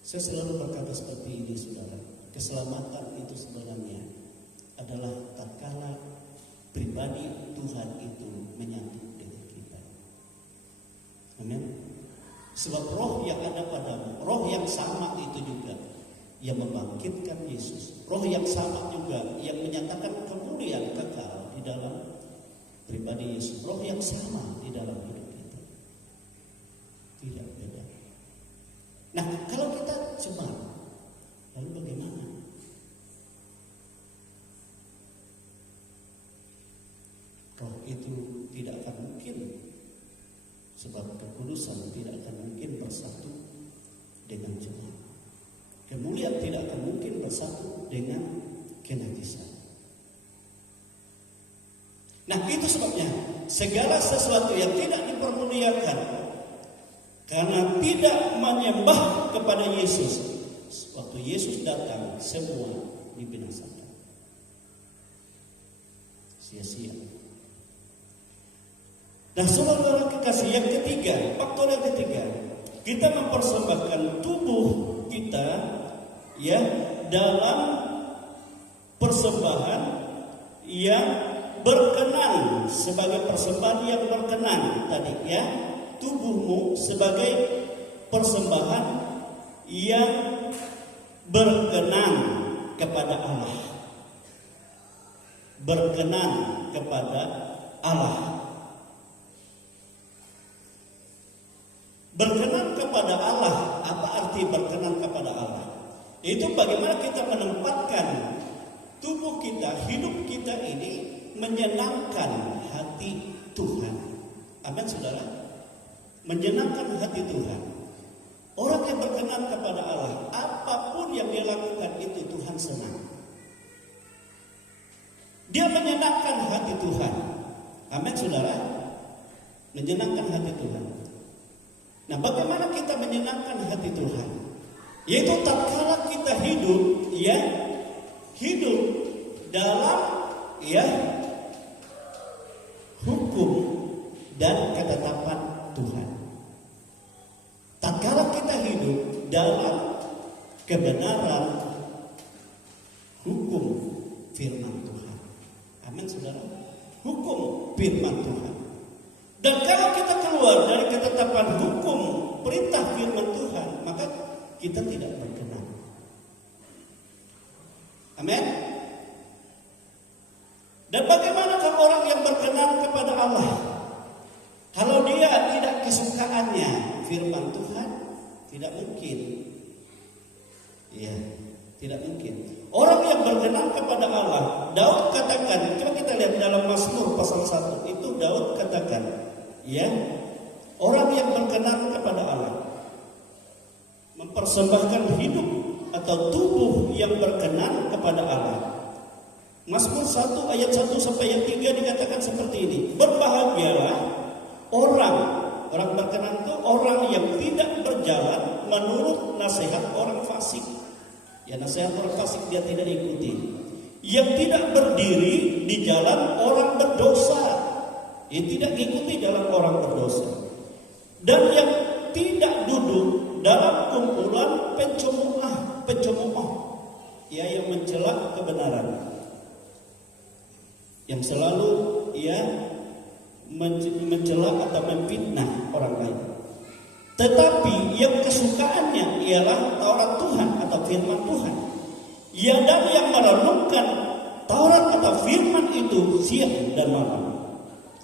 Saya selalu berkata seperti ini, saudara. Keselamatan itu sebenarnya adalah tatkala pribadi Tuhan itu menyatu dengan kita. Amin. Sebab roh yang ada padamu, roh yang sama itu juga yang membangkitkan Yesus. Roh yang sama juga yang menyatakan kemuliaan kekal di dalam pribadi Yesus. Roh yang sama di dalam hidup kita. Tidak beda. Nah, kalau kita cemar, lalu bagaimana? Roh itu tidak akan mungkin, sebab kekudusan tidak akan mungkin bersatu dengan cemar. Kemuliaan tidak akan mungkin bersatu dengan kenajisan. Nah, itu sebabnya segala sesuatu yang tidak dipermuliakan karena tidak menyembah kepada Yesus, waktu Yesus datang semua dibinasakan. Sia-sia. Nah, saudara kekasih, yang ketiga, faktor yang ketiga, kita mempersembahkan tubuh kita ya dalam persembahan yang berkenan, sebagai persembahan yang berkenan tadi ya, tubuhmu sebagai persembahan yang berkenan kepada Allah, berkenan kepada Allah. Berkenan kepada Allah, apa arti berkenan kepada Allah? Itu bagaimana kita menempatkan tubuh kita, hidup kita ini menyenangkan hati Tuhan. Amin, saudara. Menyenangkan hati Tuhan. Orang yang berkenan kepada Allah, apapun yang dia lakukan itu Tuhan senang. Dia menyenangkan hati Tuhan. Amin, saudara. Menyenangkan hati Tuhan. Nah, bagaimana kita menyenangkan hati Tuhan? Yaitu tatkala kita hidup ya, hidup dalam ya hukum dan ketetapan Tuhan. Tatkala kita hidup dalam kebenaran hukum firman Tuhan. Amin, saudara. Hukum firman Tuhan. Dan kalau kita keluar dari ketetapan hukum perintah firman Tuhan, maka kita tidak berkenan. Amin. Dan bagaimana kalau orang yang berkenan kepada Allah? Kalau dia tidak kesukaannya firman Tuhan, tidak mungkin. Ya, tidak mungkin. Orang yang berkenan kepada Allah, Daud katakan, coba kita lihat dalam Mazmur pasal 1, itu Daud katakan, ya, orang yang berkenan kepada Allah mempersembahkan hidup atau tubuh yang berkenan kepada Allah Mazmur 1 ayat 1 sampai ayat 3 dikatakan seperti ini. Berbahagialah orang berkenan itu orang yang tidak berjalan menurut nasihat orang fasik. Ya, nasihat orang fasik dia tidak ikuti. Yang tidak berdiri di jalan orang berdosa. Yang tidak ikuti jalan orang berdosa. Dan yang tidak duduk dalam kumpulan pencemooh. Ya, yang mencela kebenaran. Yang selalu mencela atau memfitnah orang lain. Tetapi yang kesukaannya ialah Taurat Tuhan atau firman Tuhan. Ya, dan yang merenungkan Taurat atau firman itu siang dan malam.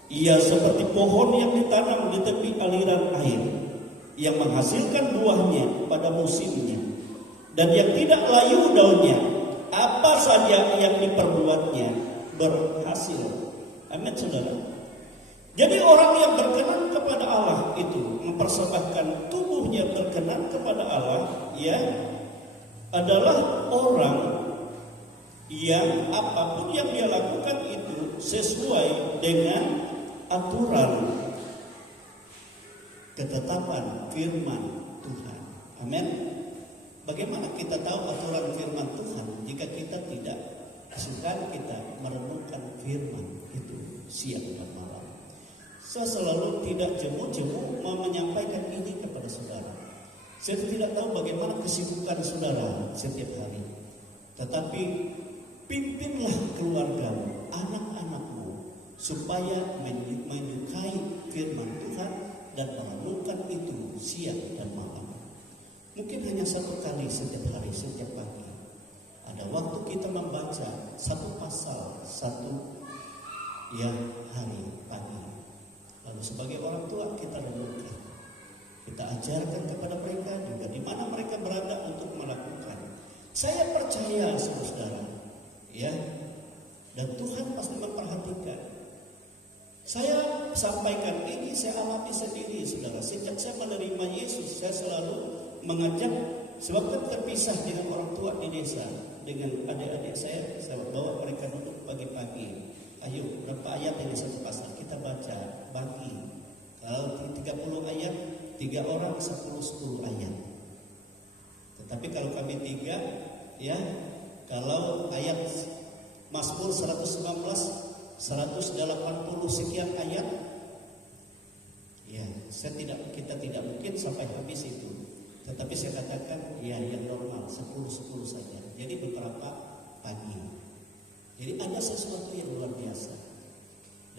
Ia seperti pohon yang ditanam di tepi aliran air, yang menghasilkan buahnya pada musimnya, dan yang tidak layu daunnya. Apa saja yang diperbuatnya berhasil. Amin, saudara. Jadi orang yang berkenan kepada Allah itu mempersembahkan tubuhnya berkenan kepada Allah, ya, adalah orang yang apapun yang dia lakukan itu sesuai dengan aturan ketetapan firman Tuhan. Amin. Bagaimana kita tahu aturan firman Tuhan jika kita tidak kita merenungkan firman itu siang dan malam? Saya selalu tidak jemu-jemu mau menyampaikan ini kepada saudara. Saya tidak tahu bagaimana kesibukan saudara setiap hari, tetapi pimpinlah keluargamu, anak-anakmu, supaya menyukai firman Tuhan dan merenungkan itu siang dan malam. Mungkin hanya satu kali setiap hari, setiap pagi, ada waktu kita membaca satu pasal, satu hari pagi. Lalu sebagai orang tua kita renungkan, kita ajarkan kepada mereka juga di mana mereka berada untuk melakukan. Saya percaya saudara, ya, dan Tuhan pasti memperhatikan. Saya sampaikan ini, saya alami sendiri, saudara. Sejak saya menerima Yesus, saya selalu mengajak, sebab kan terpisah dengan orang tua di desa, dengan adik-adik saya bawa mereka duduk pagi-pagi. Ayo, berapa ayat ini satu pasal kita baca, bagi. Kalau 30 ayat, 3 orang 10 ayat. Tetapi kalau kami 3, ya, kalau ayat Mazmur 119, 180 sekian ayat, ya, kita tidak mungkin sampai habis itu. Tetapi saya katakan, ya, yang normal 10 saja. Jadi beberapa pagi. Jadi ada sesuatu yang luar biasa.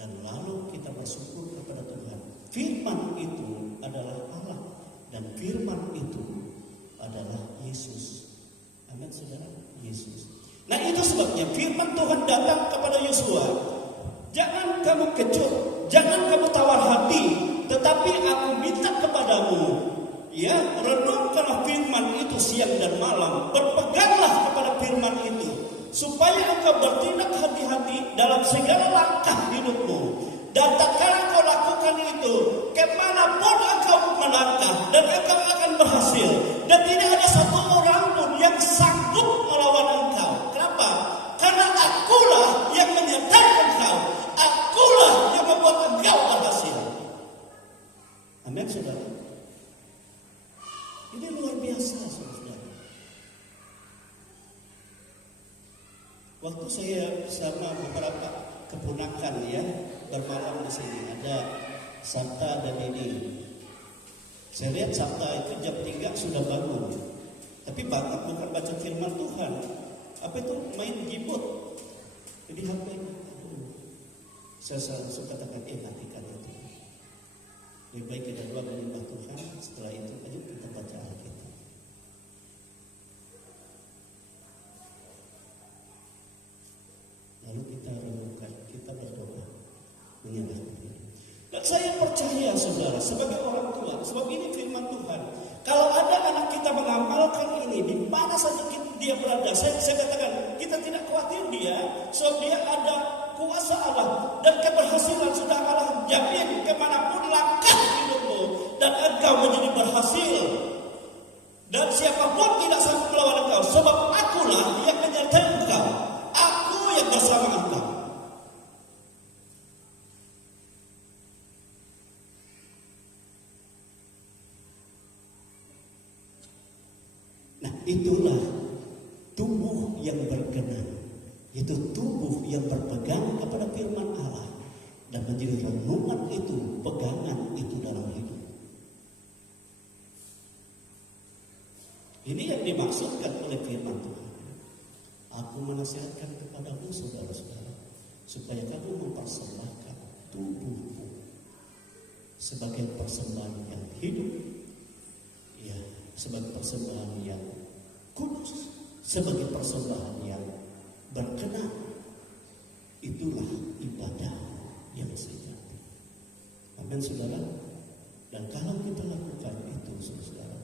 Dan lalu kita bersyukur kepada Tuhan. Firman itu adalah Allah, dan firman itu adalah Yesus. Amin, saudara. Yesus. Nah, itu sebabnya firman Tuhan datang kepada Yosua. Jangan kamu kecut, jangan kamu tawar hati, tetapi aku minta kepadamu, ya, renungkanlah firman itu siang dan malam. Berpeganglah kepada firman itu, supaya engkau bertindak hati-hati dalam segala langkah hidupmu. Dan tak kala kau lakukan itu, kemanapun engkau melangkah, dan engkau akan berhasil. Dan tidak ada satu orang pun yang sanggup melawan engkau. Kenapa? Karena akulah yang menyertai engkau. Akulah yang membuat engkau berhasil. Amin, saudara. Ini luar biasa, saudara. Waktu saya sama beberapa keponakan, ya, bermalam di sini, ada Sabta dan ini. Saya lihat Sabta itu jam 3 sudah bangun. Tapi bangun bukan baca firman Tuhan. Apa itu? Main keyboard. Jadi HP. Saya selalu katakan, nantikan itu. Lebih baik kita doa menyembah Tuhan. Setelah itu, ayo kita baca Alkitab. Lalu kita renungkan, kita berdoa, menyerahkan diri. Dan saya percaya, saudara, sebagai orang tua, sebab ini firman Tuhan. Kalau ada anak kita mengamalkan ini, di mana saja dia berada, saya katakan, kita tidak khawatir dia, sebab dia ada kuasa Allah dan keberhasilan sudah Allah jamin kemanapun langkah hidupmu, dan engkau menjadi berhasil. Dan siapapun tidak sanggup melawan engkau, sebab akulah yang menyertai engkau. Aku yang bersama Engkau. Nah, itulah tubuh yang berkenan, yaitu tubuh yang berpegang kepada firman Allah dan menjadi renungan itu, pegangan itu dalam hidup. Ini yang dimaksudkan oleh firman Tuhan. Aku menasihatkan kepadamu saudara-saudara, supaya kamu mempersembahkan tubuhmu sebagai persembahan yang hidup, ya, sebagai persembahan yang kudus, sebagai persembahan yang berkenan. Itulah ibadah yang sejati. Amin, saudara. Dan kalau kita lakukan itu, saudara,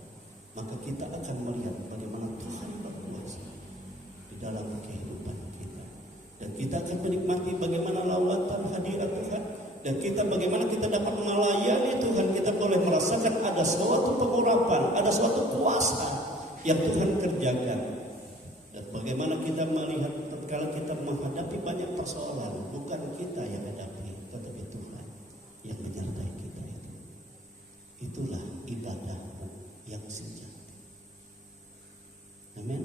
maka kita akan melihat bagaimana Tuhan berkuasa di dalam kehidupan kita, dan kita akan menikmati bagaimana lawatan hadirat Tuhan, dan kita bagaimana kita dapat melayani Tuhan. Kita boleh merasakan ada suatu pengurapan, ada suatu kuasa yang Tuhan kerjakan. Dan bagaimana kita melihat kalau kita menghadapi banyak persoalan, bukan kita yang hadapi, tetapi Tuhan yang menyertai kita itu. Itulah ibadahmu yang sejati. Amin.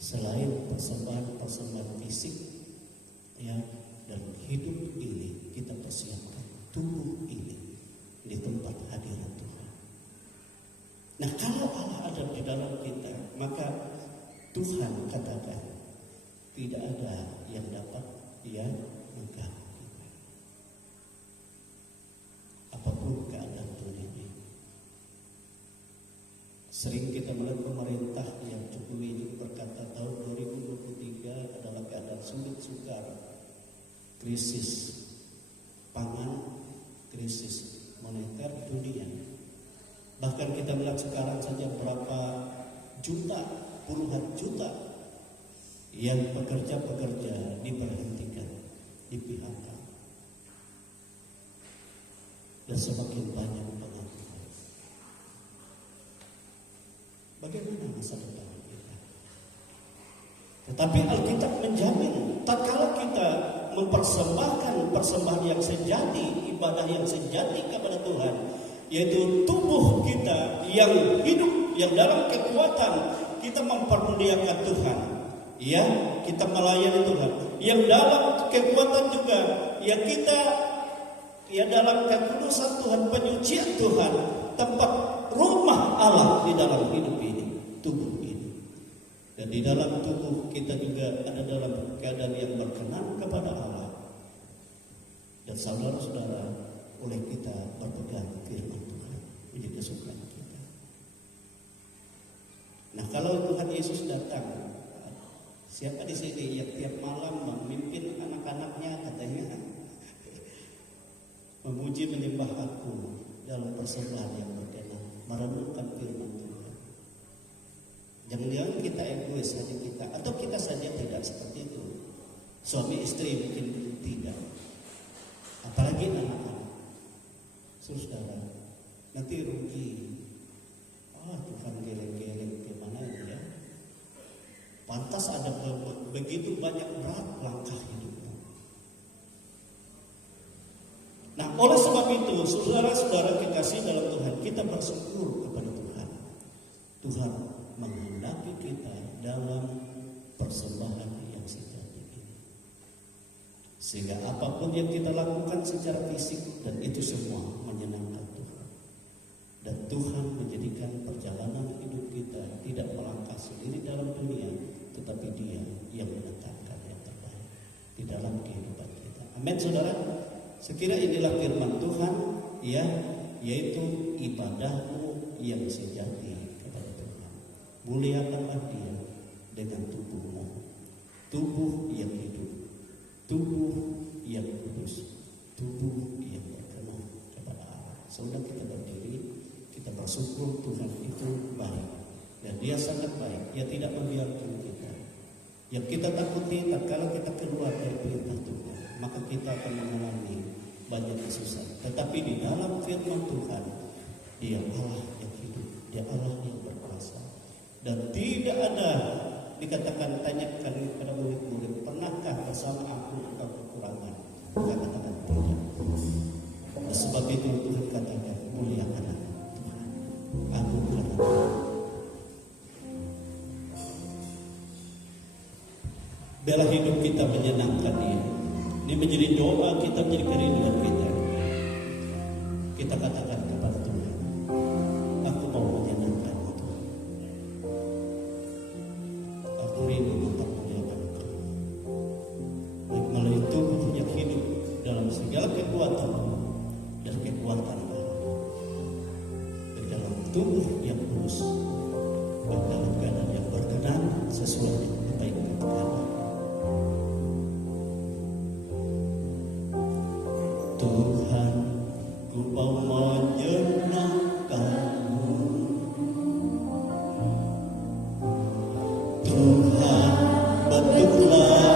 Selain persembahan fisik, ya, dan hidup ini, kita persiapkan tubuh ini di tempat hadirat Tuhan. Nah, kalau Allah ada di dalam kita, maka Tuhan katakan tidak ada yang dapat mengganggu kita. Apapun keadaan dunia ini. Sering kita melihat pemerintah yang Jokowi ini berkata tahun 2023 adalah keadaan sulit sukar, krisis pangan, krisis moneter dunia. Bahkan kita melihat sekarang saja berapa juta, puluhan juta yang pekerja-pekerja diberhentikan, di-PHK, dan semakin banyak pengangguran. Bagaimana masa depan kita? Tetapi Alkitab menjamin, tatkala kita mempersembahkan persembahan yang sejati, ibadah yang sejati kepada Tuhan, yaitu tubuh kita yang hidup, yang dalam kekuatan kita mempermuliakan Tuhan, ya, kita melayani Tuhan, yang dalam kekuatan juga, ya, kita, ya, dalam kekudusan Tuhan, penyucian Tuhan, tempat rumah Allah di dalam hidup ini, tubuh ini. Dan di dalam tubuh kita juga ada dalam keadaan yang berkenan kepada Allah. Dan saudara-saudara, oleh kita berpegang firman Tuhan menjadi kesukaan kita. Nah, kalau Tuhan Yesus datang, siapa di sini yang tiap malam memimpin anak-anaknya, katanya, memuji menyembah Aku dalam persembahan yang berkenan, merenungkan firman Tuhan? Jangan-jangan kita egois saja kita, atau kita saja tidak seperti itu. Suami istri mungkin tidak, apalagi anak-anak. Saudara, nanti rugi. Tuhan geleng-geleng gimana ya? Pantas ada begitu banyak berat langkah hidupmu. Nah, oleh sebab itu, saudara-saudara kekasih dalam Tuhan, kita bersyukur kepada Tuhan. Tuhan menghendaki kita dalam persembahan yang sejati ini, sehingga apapun yang kita lakukan secara fisik, dan itu semua menyenangkan Tuhan. Dan Tuhan menjadikan perjalanan hidup kita tidak melangkah sendiri dalam dunia, tetapi Dia yang menetapkan yang terbaik di dalam kehidupan kita. Amin, saudara. Sekira inilah firman Tuhan, ya, yaitu ibadahmu yang sejati kepada Tuhan. Muliakanlah Dia dengan tubuhmu, tubuh yang hidup, tubuh yang kudus, tubuh yang berkenan kepada Allah. Saudara, kita berdiri, kita bersyukur Tuhan itu baik, dan Dia sangat baik. Dia tidak membiarkan kita. Yang kita takuti tatkala kita keluar dari perintah Tuhan, maka kita akan mengalami banyak kesusahan. Tetapi di dalam firman Tuhan, Dia Allah yang hidup, Dia Allah yang berkuasa. Dan tidak ada, dikatakan, tanyakan kepada murid-murid, Biarlah hidup kita menyenangkan Dia. Ini menjadi doa kita, menjadi kerinduan kita. Kita katakan kepada Tuhan, aku mau menyenangkan-Mu Tuhan. Aku rindu untuk menyenangkan. Baik melalui tubuh yang hidup dalam segala kekuatan dan kekuatan Allah. Di dalam tubuh yang kudus dan dalam keadaan yang berkenan sesuai dengan apa yang kita katakan. Tuhan, ku mau menyenangkan-Mu. Tuhan, bentuklah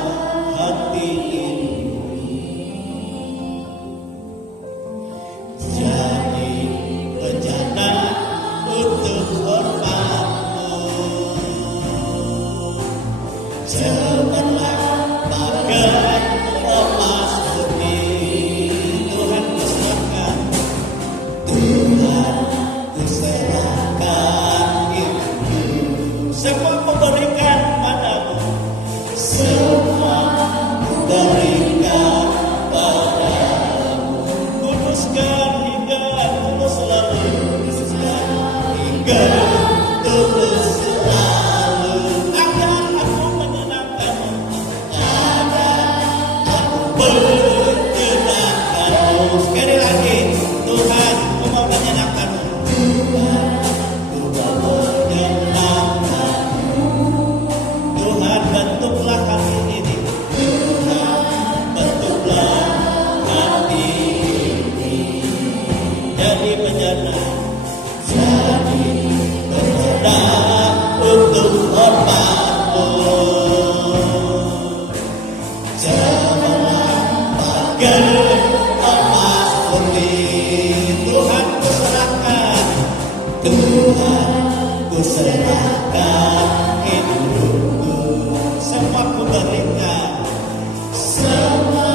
hati ini jadi bejana untuk hormat-Mu. Cemerlang bagai emas putih. Tuhan ku serahkan, Tuhan ku serahkan hidup. Semua ku berikan padamu, semua ku berikan padamu. Kuduskan hingga tulus selalu, kuduskan hingga tulus selalu. Agar aku menyenangkan-Mu, agar aku menyenangkan-Mu. Sekali lagi, Tuhan, ku mau menyenangkan-Mu. Tuhan, ku mau menyenangkan-Mu. Tuhan, bentuklah hati ini. Tuhan, bentuklah hati ini. Jadi bejana, jadi bejana untuk hormat-Mu. Cemerlang bagai emas putih. Tuhan ku serahkan, Tuhan ku serahkan hidupku. Semua ku berikan, semua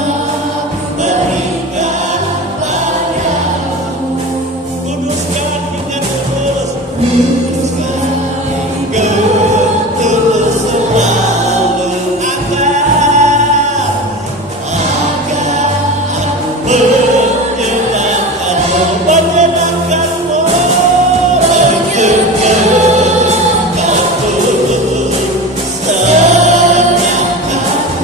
ku berikan padamu. Kuduskan hingga tulus, kuduskan hingga tulus selalu. Agar aku menyenangkan-Mu, menyenangkan-Mu, menyenangkan-Mu, senangkan-Mu.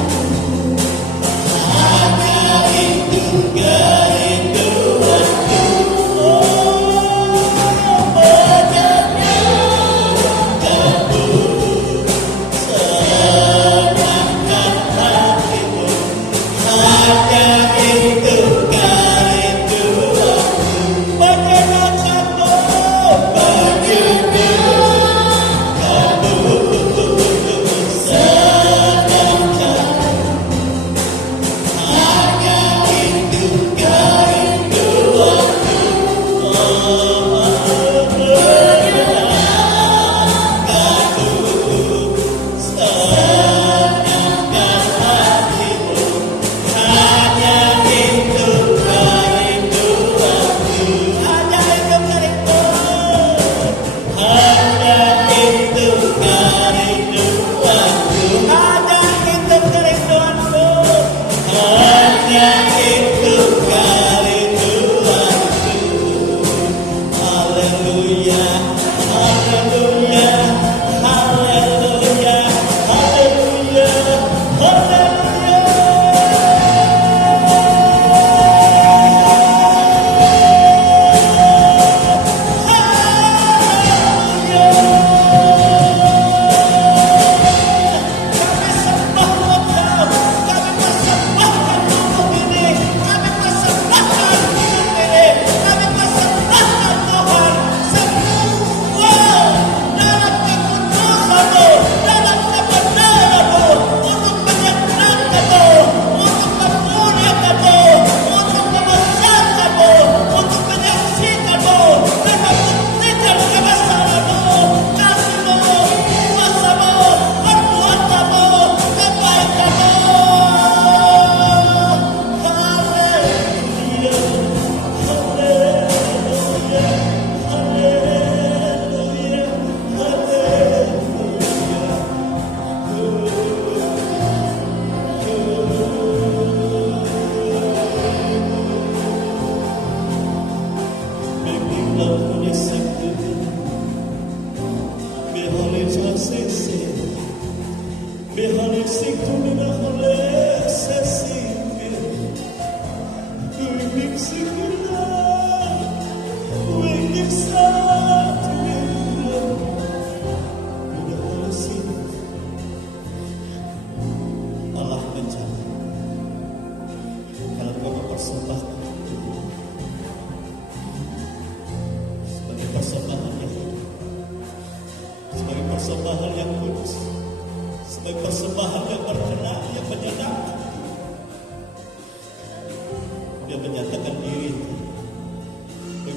dan persembahan yang berkenan, yang menyenangkan. Dia menyatakan diri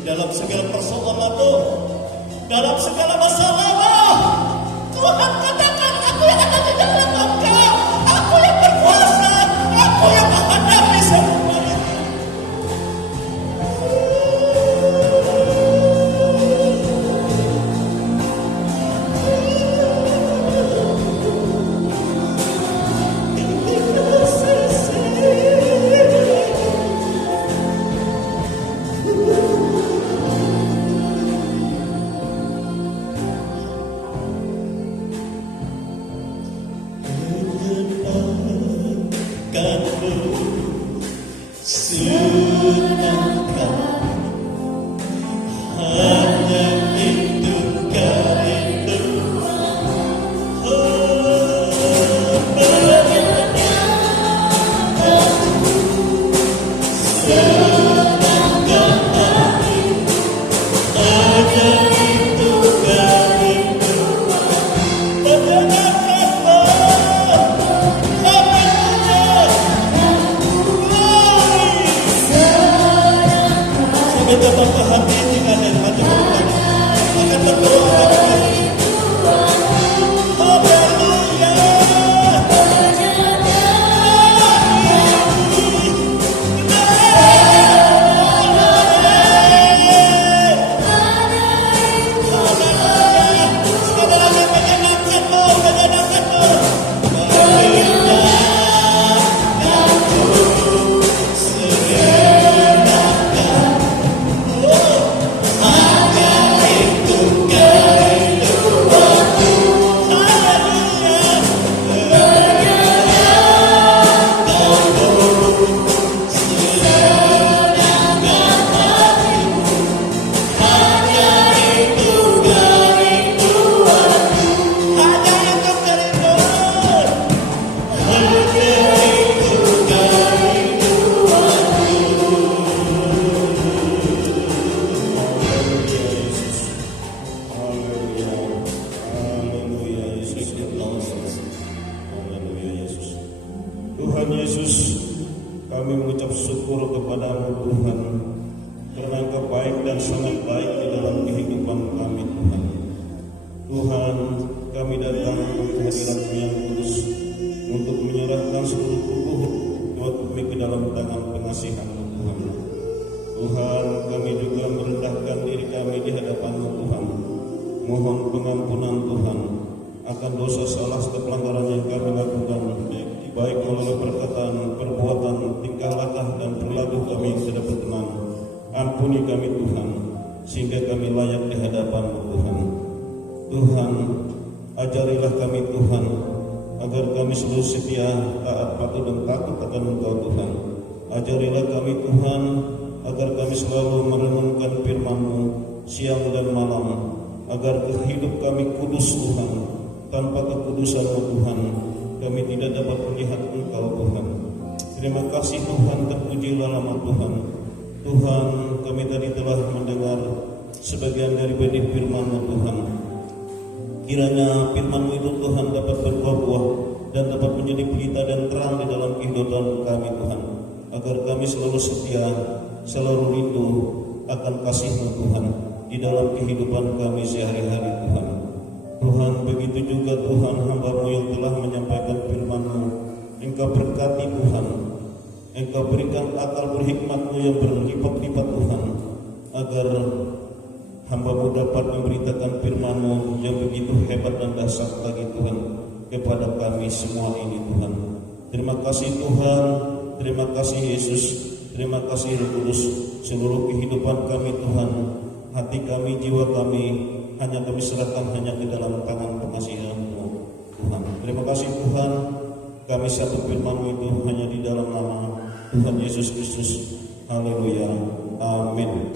dalam segala persoalanmu, dalam segala masalahmu. Tuhan katakan, aku yang ada di dalam engkau, aku yang berkuasa, aku yang menghadapi semuanya. Tuhan Yesus, kami mengucap syukur kepadamu Tuhan, karena Engkau baik dan sangat baik di dalam kehidupan kami Tuhan. Tuhan, kami datang ke hadirat-Mu yang kudus untuk menyerahkan seluruh tubuh kami ke dalam tangan pengasihan-Mu Tuhan. Tuhan, kami juga merendahkan diri kami di hadapan-Mu Tuhan. Mohon pengampunan Tuhan akan dosa salah setiap pelanggaran yang kami lakukan, baik melalui perkataan, perbuatan, tingkah laku dan perilaku kami yang tidak berkenan. Ampuni kami Tuhan, sehingga kami layak di hadapan-Mu Tuhan. Tuhan, ajarilah kami Tuhan, agar kami selalu setia, taat, patuh dan takut akan Engkau Tuhan. Ajarilah kami Tuhan, agar kami selalu merenungkan firman-Mu siang dan malam, agar hidup kami kudus Tuhan. Tanpa kekudusan-Mu Tuhan, kami tidak dapat melihat Engkau Tuhan. Terima kasih Tuhan, terpujilah nama Tuhan. Tuhan, kami tadi telah mendengar sebagian dari benih firman-Mu Tuhan. Kiranya firman-Mu itu Tuhan dapat berbuah dan dapat menjadi pelita dan terang di dalam kehidupan kami Tuhan, agar kami selalu setia, selalu rindu akan kasih-Mu Tuhan di dalam kehidupan kami sehari-hari Tuhan. Tuhan, begitu juga Tuhan hamba-Mu yang telah menyampaikan firman-Mu, Engkau berkati Tuhan, Engkau berikan akal berhikmat-Mu yang berlipat-lipat Tuhan, agar hamba-Mu dapat memberitakan firman-Mu yang begitu hebat dan dahsyat lagi Tuhan kepada kami semua ini Tuhan. Terima kasih Tuhan, terima kasih Yesus, terima kasih Roh Kudus. Seluruh kehidupan kami Tuhan, hati kami, jiwa kami, hanya kami serahkan hanya ke dalam tangan pengasihan-Mu Tuhan. Terima kasih Tuhan, kami satu firman-Mu itu hanya di dalam nama Tuhan Yesus Kristus. Haleluya, amin.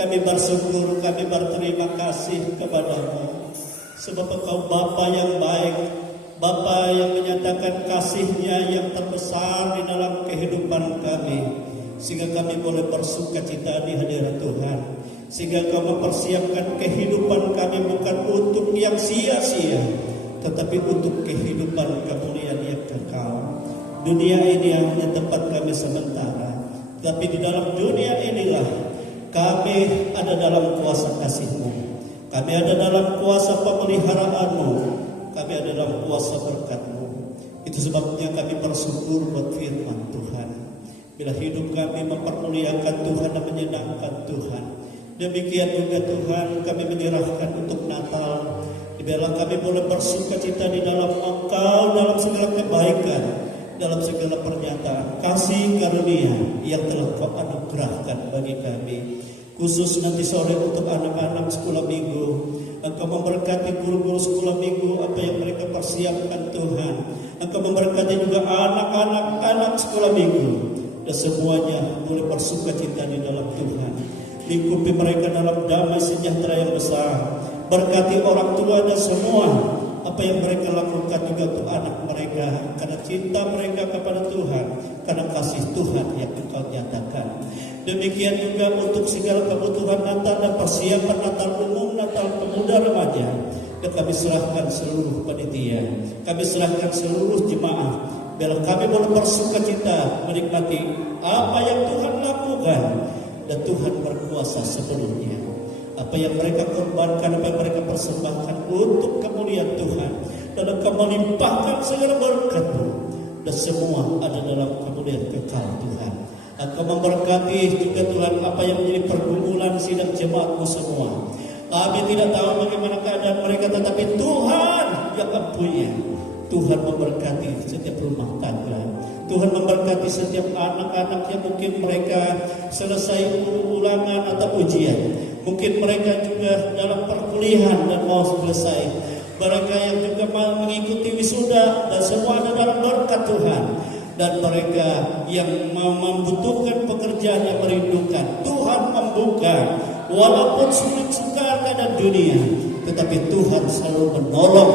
Kami bersyukur, kami berterima kasih kepadamu. Sebab Engkau Bapa yang baik, Bapa yang menyatakan kasih-Nya yang terbesar di dalam kehidupan kami, sehingga kami boleh bersukacita di hadirat Tuhan. Sehingga Engkau mempersiapkan kehidupan kami bukan untuk yang sia-sia, tetapi untuk kehidupan kemuliaan yang kekal. Dunia ini hanya tempat kami sementara, tapi di dalam dunia inilah kami ada dalam kuasa kasih-Mu, kami ada dalam kuasa pemeliharaanmu, kami ada dalam kuasa berkat-Mu. Itu sebabnya kami bersyukur buat firman Tuhan. Bila hidup kami mempermuliakan Tuhan dan menyenangkan Tuhan, demikian juga Tuhan kami menyerahkan untuk Natal. Bila kami boleh bersukacita di dalam Engkau, dalam segala kebaikan, dalam segala pernyataan kasih karunia yang telah Kau anugerahkan bagi kami. Khusus nanti sore untuk anak-anak sekolah minggu, Engkau memberkati guru-guru sekolah minggu apa yang mereka persiapkan Tuhan. Engkau memberkati juga anak-anak sekolah minggu, dan semuanya boleh bersuka cita di dalam Tuhan. Lingkupi mereka dalam damai sejahtera yang besar. Berkati orang tua dan semua apa yang mereka lakukan juga untuk anak mereka, karena cinta mereka kepada Tuhan, karena kasih Tuhan yang Engkau nyatakan. Demikian juga untuk segala kebutuhan Natal dan persiapan Natal umum, Natal pemuda remaja, dan kami serahkan seluruh panitia, kami serahkan seluruh jemaah, biar kami boleh bersuka cita menikmati apa yang Tuhan lakukan, dan Tuhan berkuasa sepenuhnya. Apa yang mereka korbankan, apa yang mereka persembahkan untuk kemuliaan Tuhan, dan Engkau melimpahkan segala berkat-Mu, dan semua ada dalam kemuliaan kekal Tuhan. Engkau memberkati juga Tuhan apa yang menjadi pergumulan sidang jemaat-Mu semua. Kami tidak tahu bagaimana keadaan mereka, tetapi Tuhan yang mempunyai. Tuhan memberkati setiap rumah tangga. Tuhan memberkati setiap anak-anak yang mungkin mereka selesai ulangan atau ujian. Mungkin mereka juga dalam perkuliahan dan mau selesai. Mereka yang juga mau mengikuti wisuda, dan semua ada dalam berkat Tuhan. Dan mereka yang membutuhkan pekerjaan yang merindukan, Tuhan membuka. Walaupun sulit sukar keadaan dunia, tetapi Tuhan selalu menolong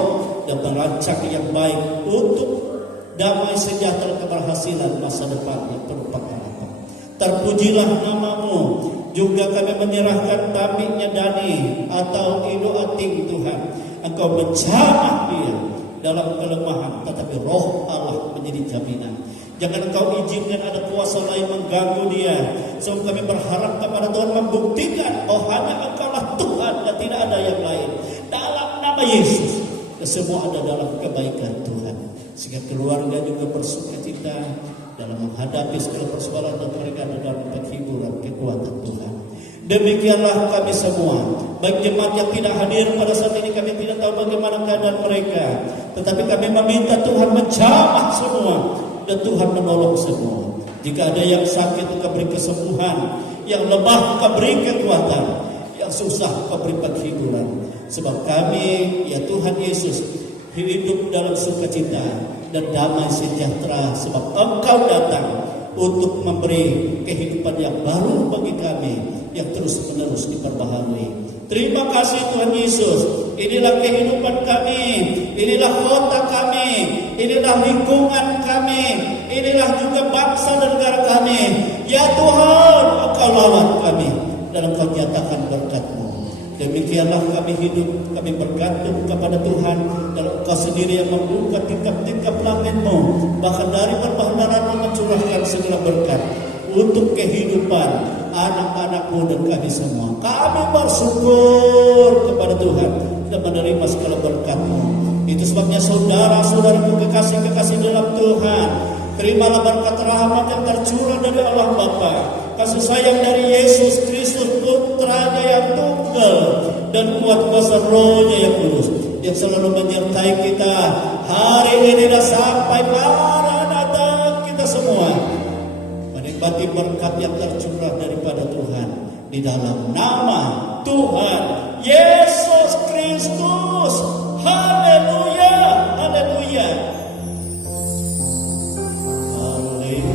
dan merancang yang baik untuk damai sejahtera keberhasilan masa depan yang penuh pengharapan. Terpujilah nama-Mu. Juga kami menyerahkan tabiknya Dani atau Ido Ating Tuhan. Engkau menjamah dia dalam kelemahan, tetapi roh Allah menjadi jaminan. Jangan Engkau izinkan ada kuasa lain mengganggu dia. Sebab kami berharap kepada Tuhan membuktikan bahwa hanya Engkaulah Tuhan dan tidak ada yang lain. Dalam nama Yesus, semua ada dalam kebaikan Tuhan. Sehingga keluarga juga bersuka cita dalam menghadapi segala persoalan, dan mereka ada dalam penghiburan kekuatan Tuhan. Demikianlah kami semua. Baik jemaat yang tidak hadir pada saat ini, kami tidak tahu bagaimana keadaan mereka, tetapi kami meminta Tuhan menjamah semua, dan Tuhan menolong semua. Jika ada yang sakit, Engkau beri kesembuhan. Yang lemah, Engkau beri kekuatan. Yang susah, Engkau beri penghiburan. Sebab kami, ya Tuhan Yesus, hidup dalam sukacita dan damai sejahtera. Sebab Engkau datang untuk memberi kehidupan yang baru bagi kami, yang terus-menerus diperbaharui. Terima kasih Tuhan Yesus. Inilah kehidupan kami, inilah kota kami, inilah lingkungan kami, inilah juga bangsa dan negara kami. Ya Tuhan, Engkau lawat kami dan Engkau nyatakan berkat-Mu. Demikianlah kami hidup, kami bergantung kepada Tuhan, dan Engkau sendiri yang membuka tingkap-tingkap langit-Mu, bahkan dari perbahanan-Mu mencurahkan segala berkat untuk kehidupan anak-anak-Mu dan kami semua. Kami bersyukur kepada Tuhan dan menerima segala berkat-Mu. Itu sebabnya saudara-saudaraku kekasih-kekasih dalam Tuhan, terimalah berkat rahmat yang tercurah dari Allah Bapa, kasih sayang dari Yesus Kristus Putranya yang tunggal, dan kuat kuasa Roh-Nya yang kudus, yang selalu menyertai kita hari ini dan sampai Maranatha kita semua. Menikmati berkat yang tercurah daripada Tuhan di dalam nama Tuhan Yesus Kristus. Haleluya, haleluya, haleluya.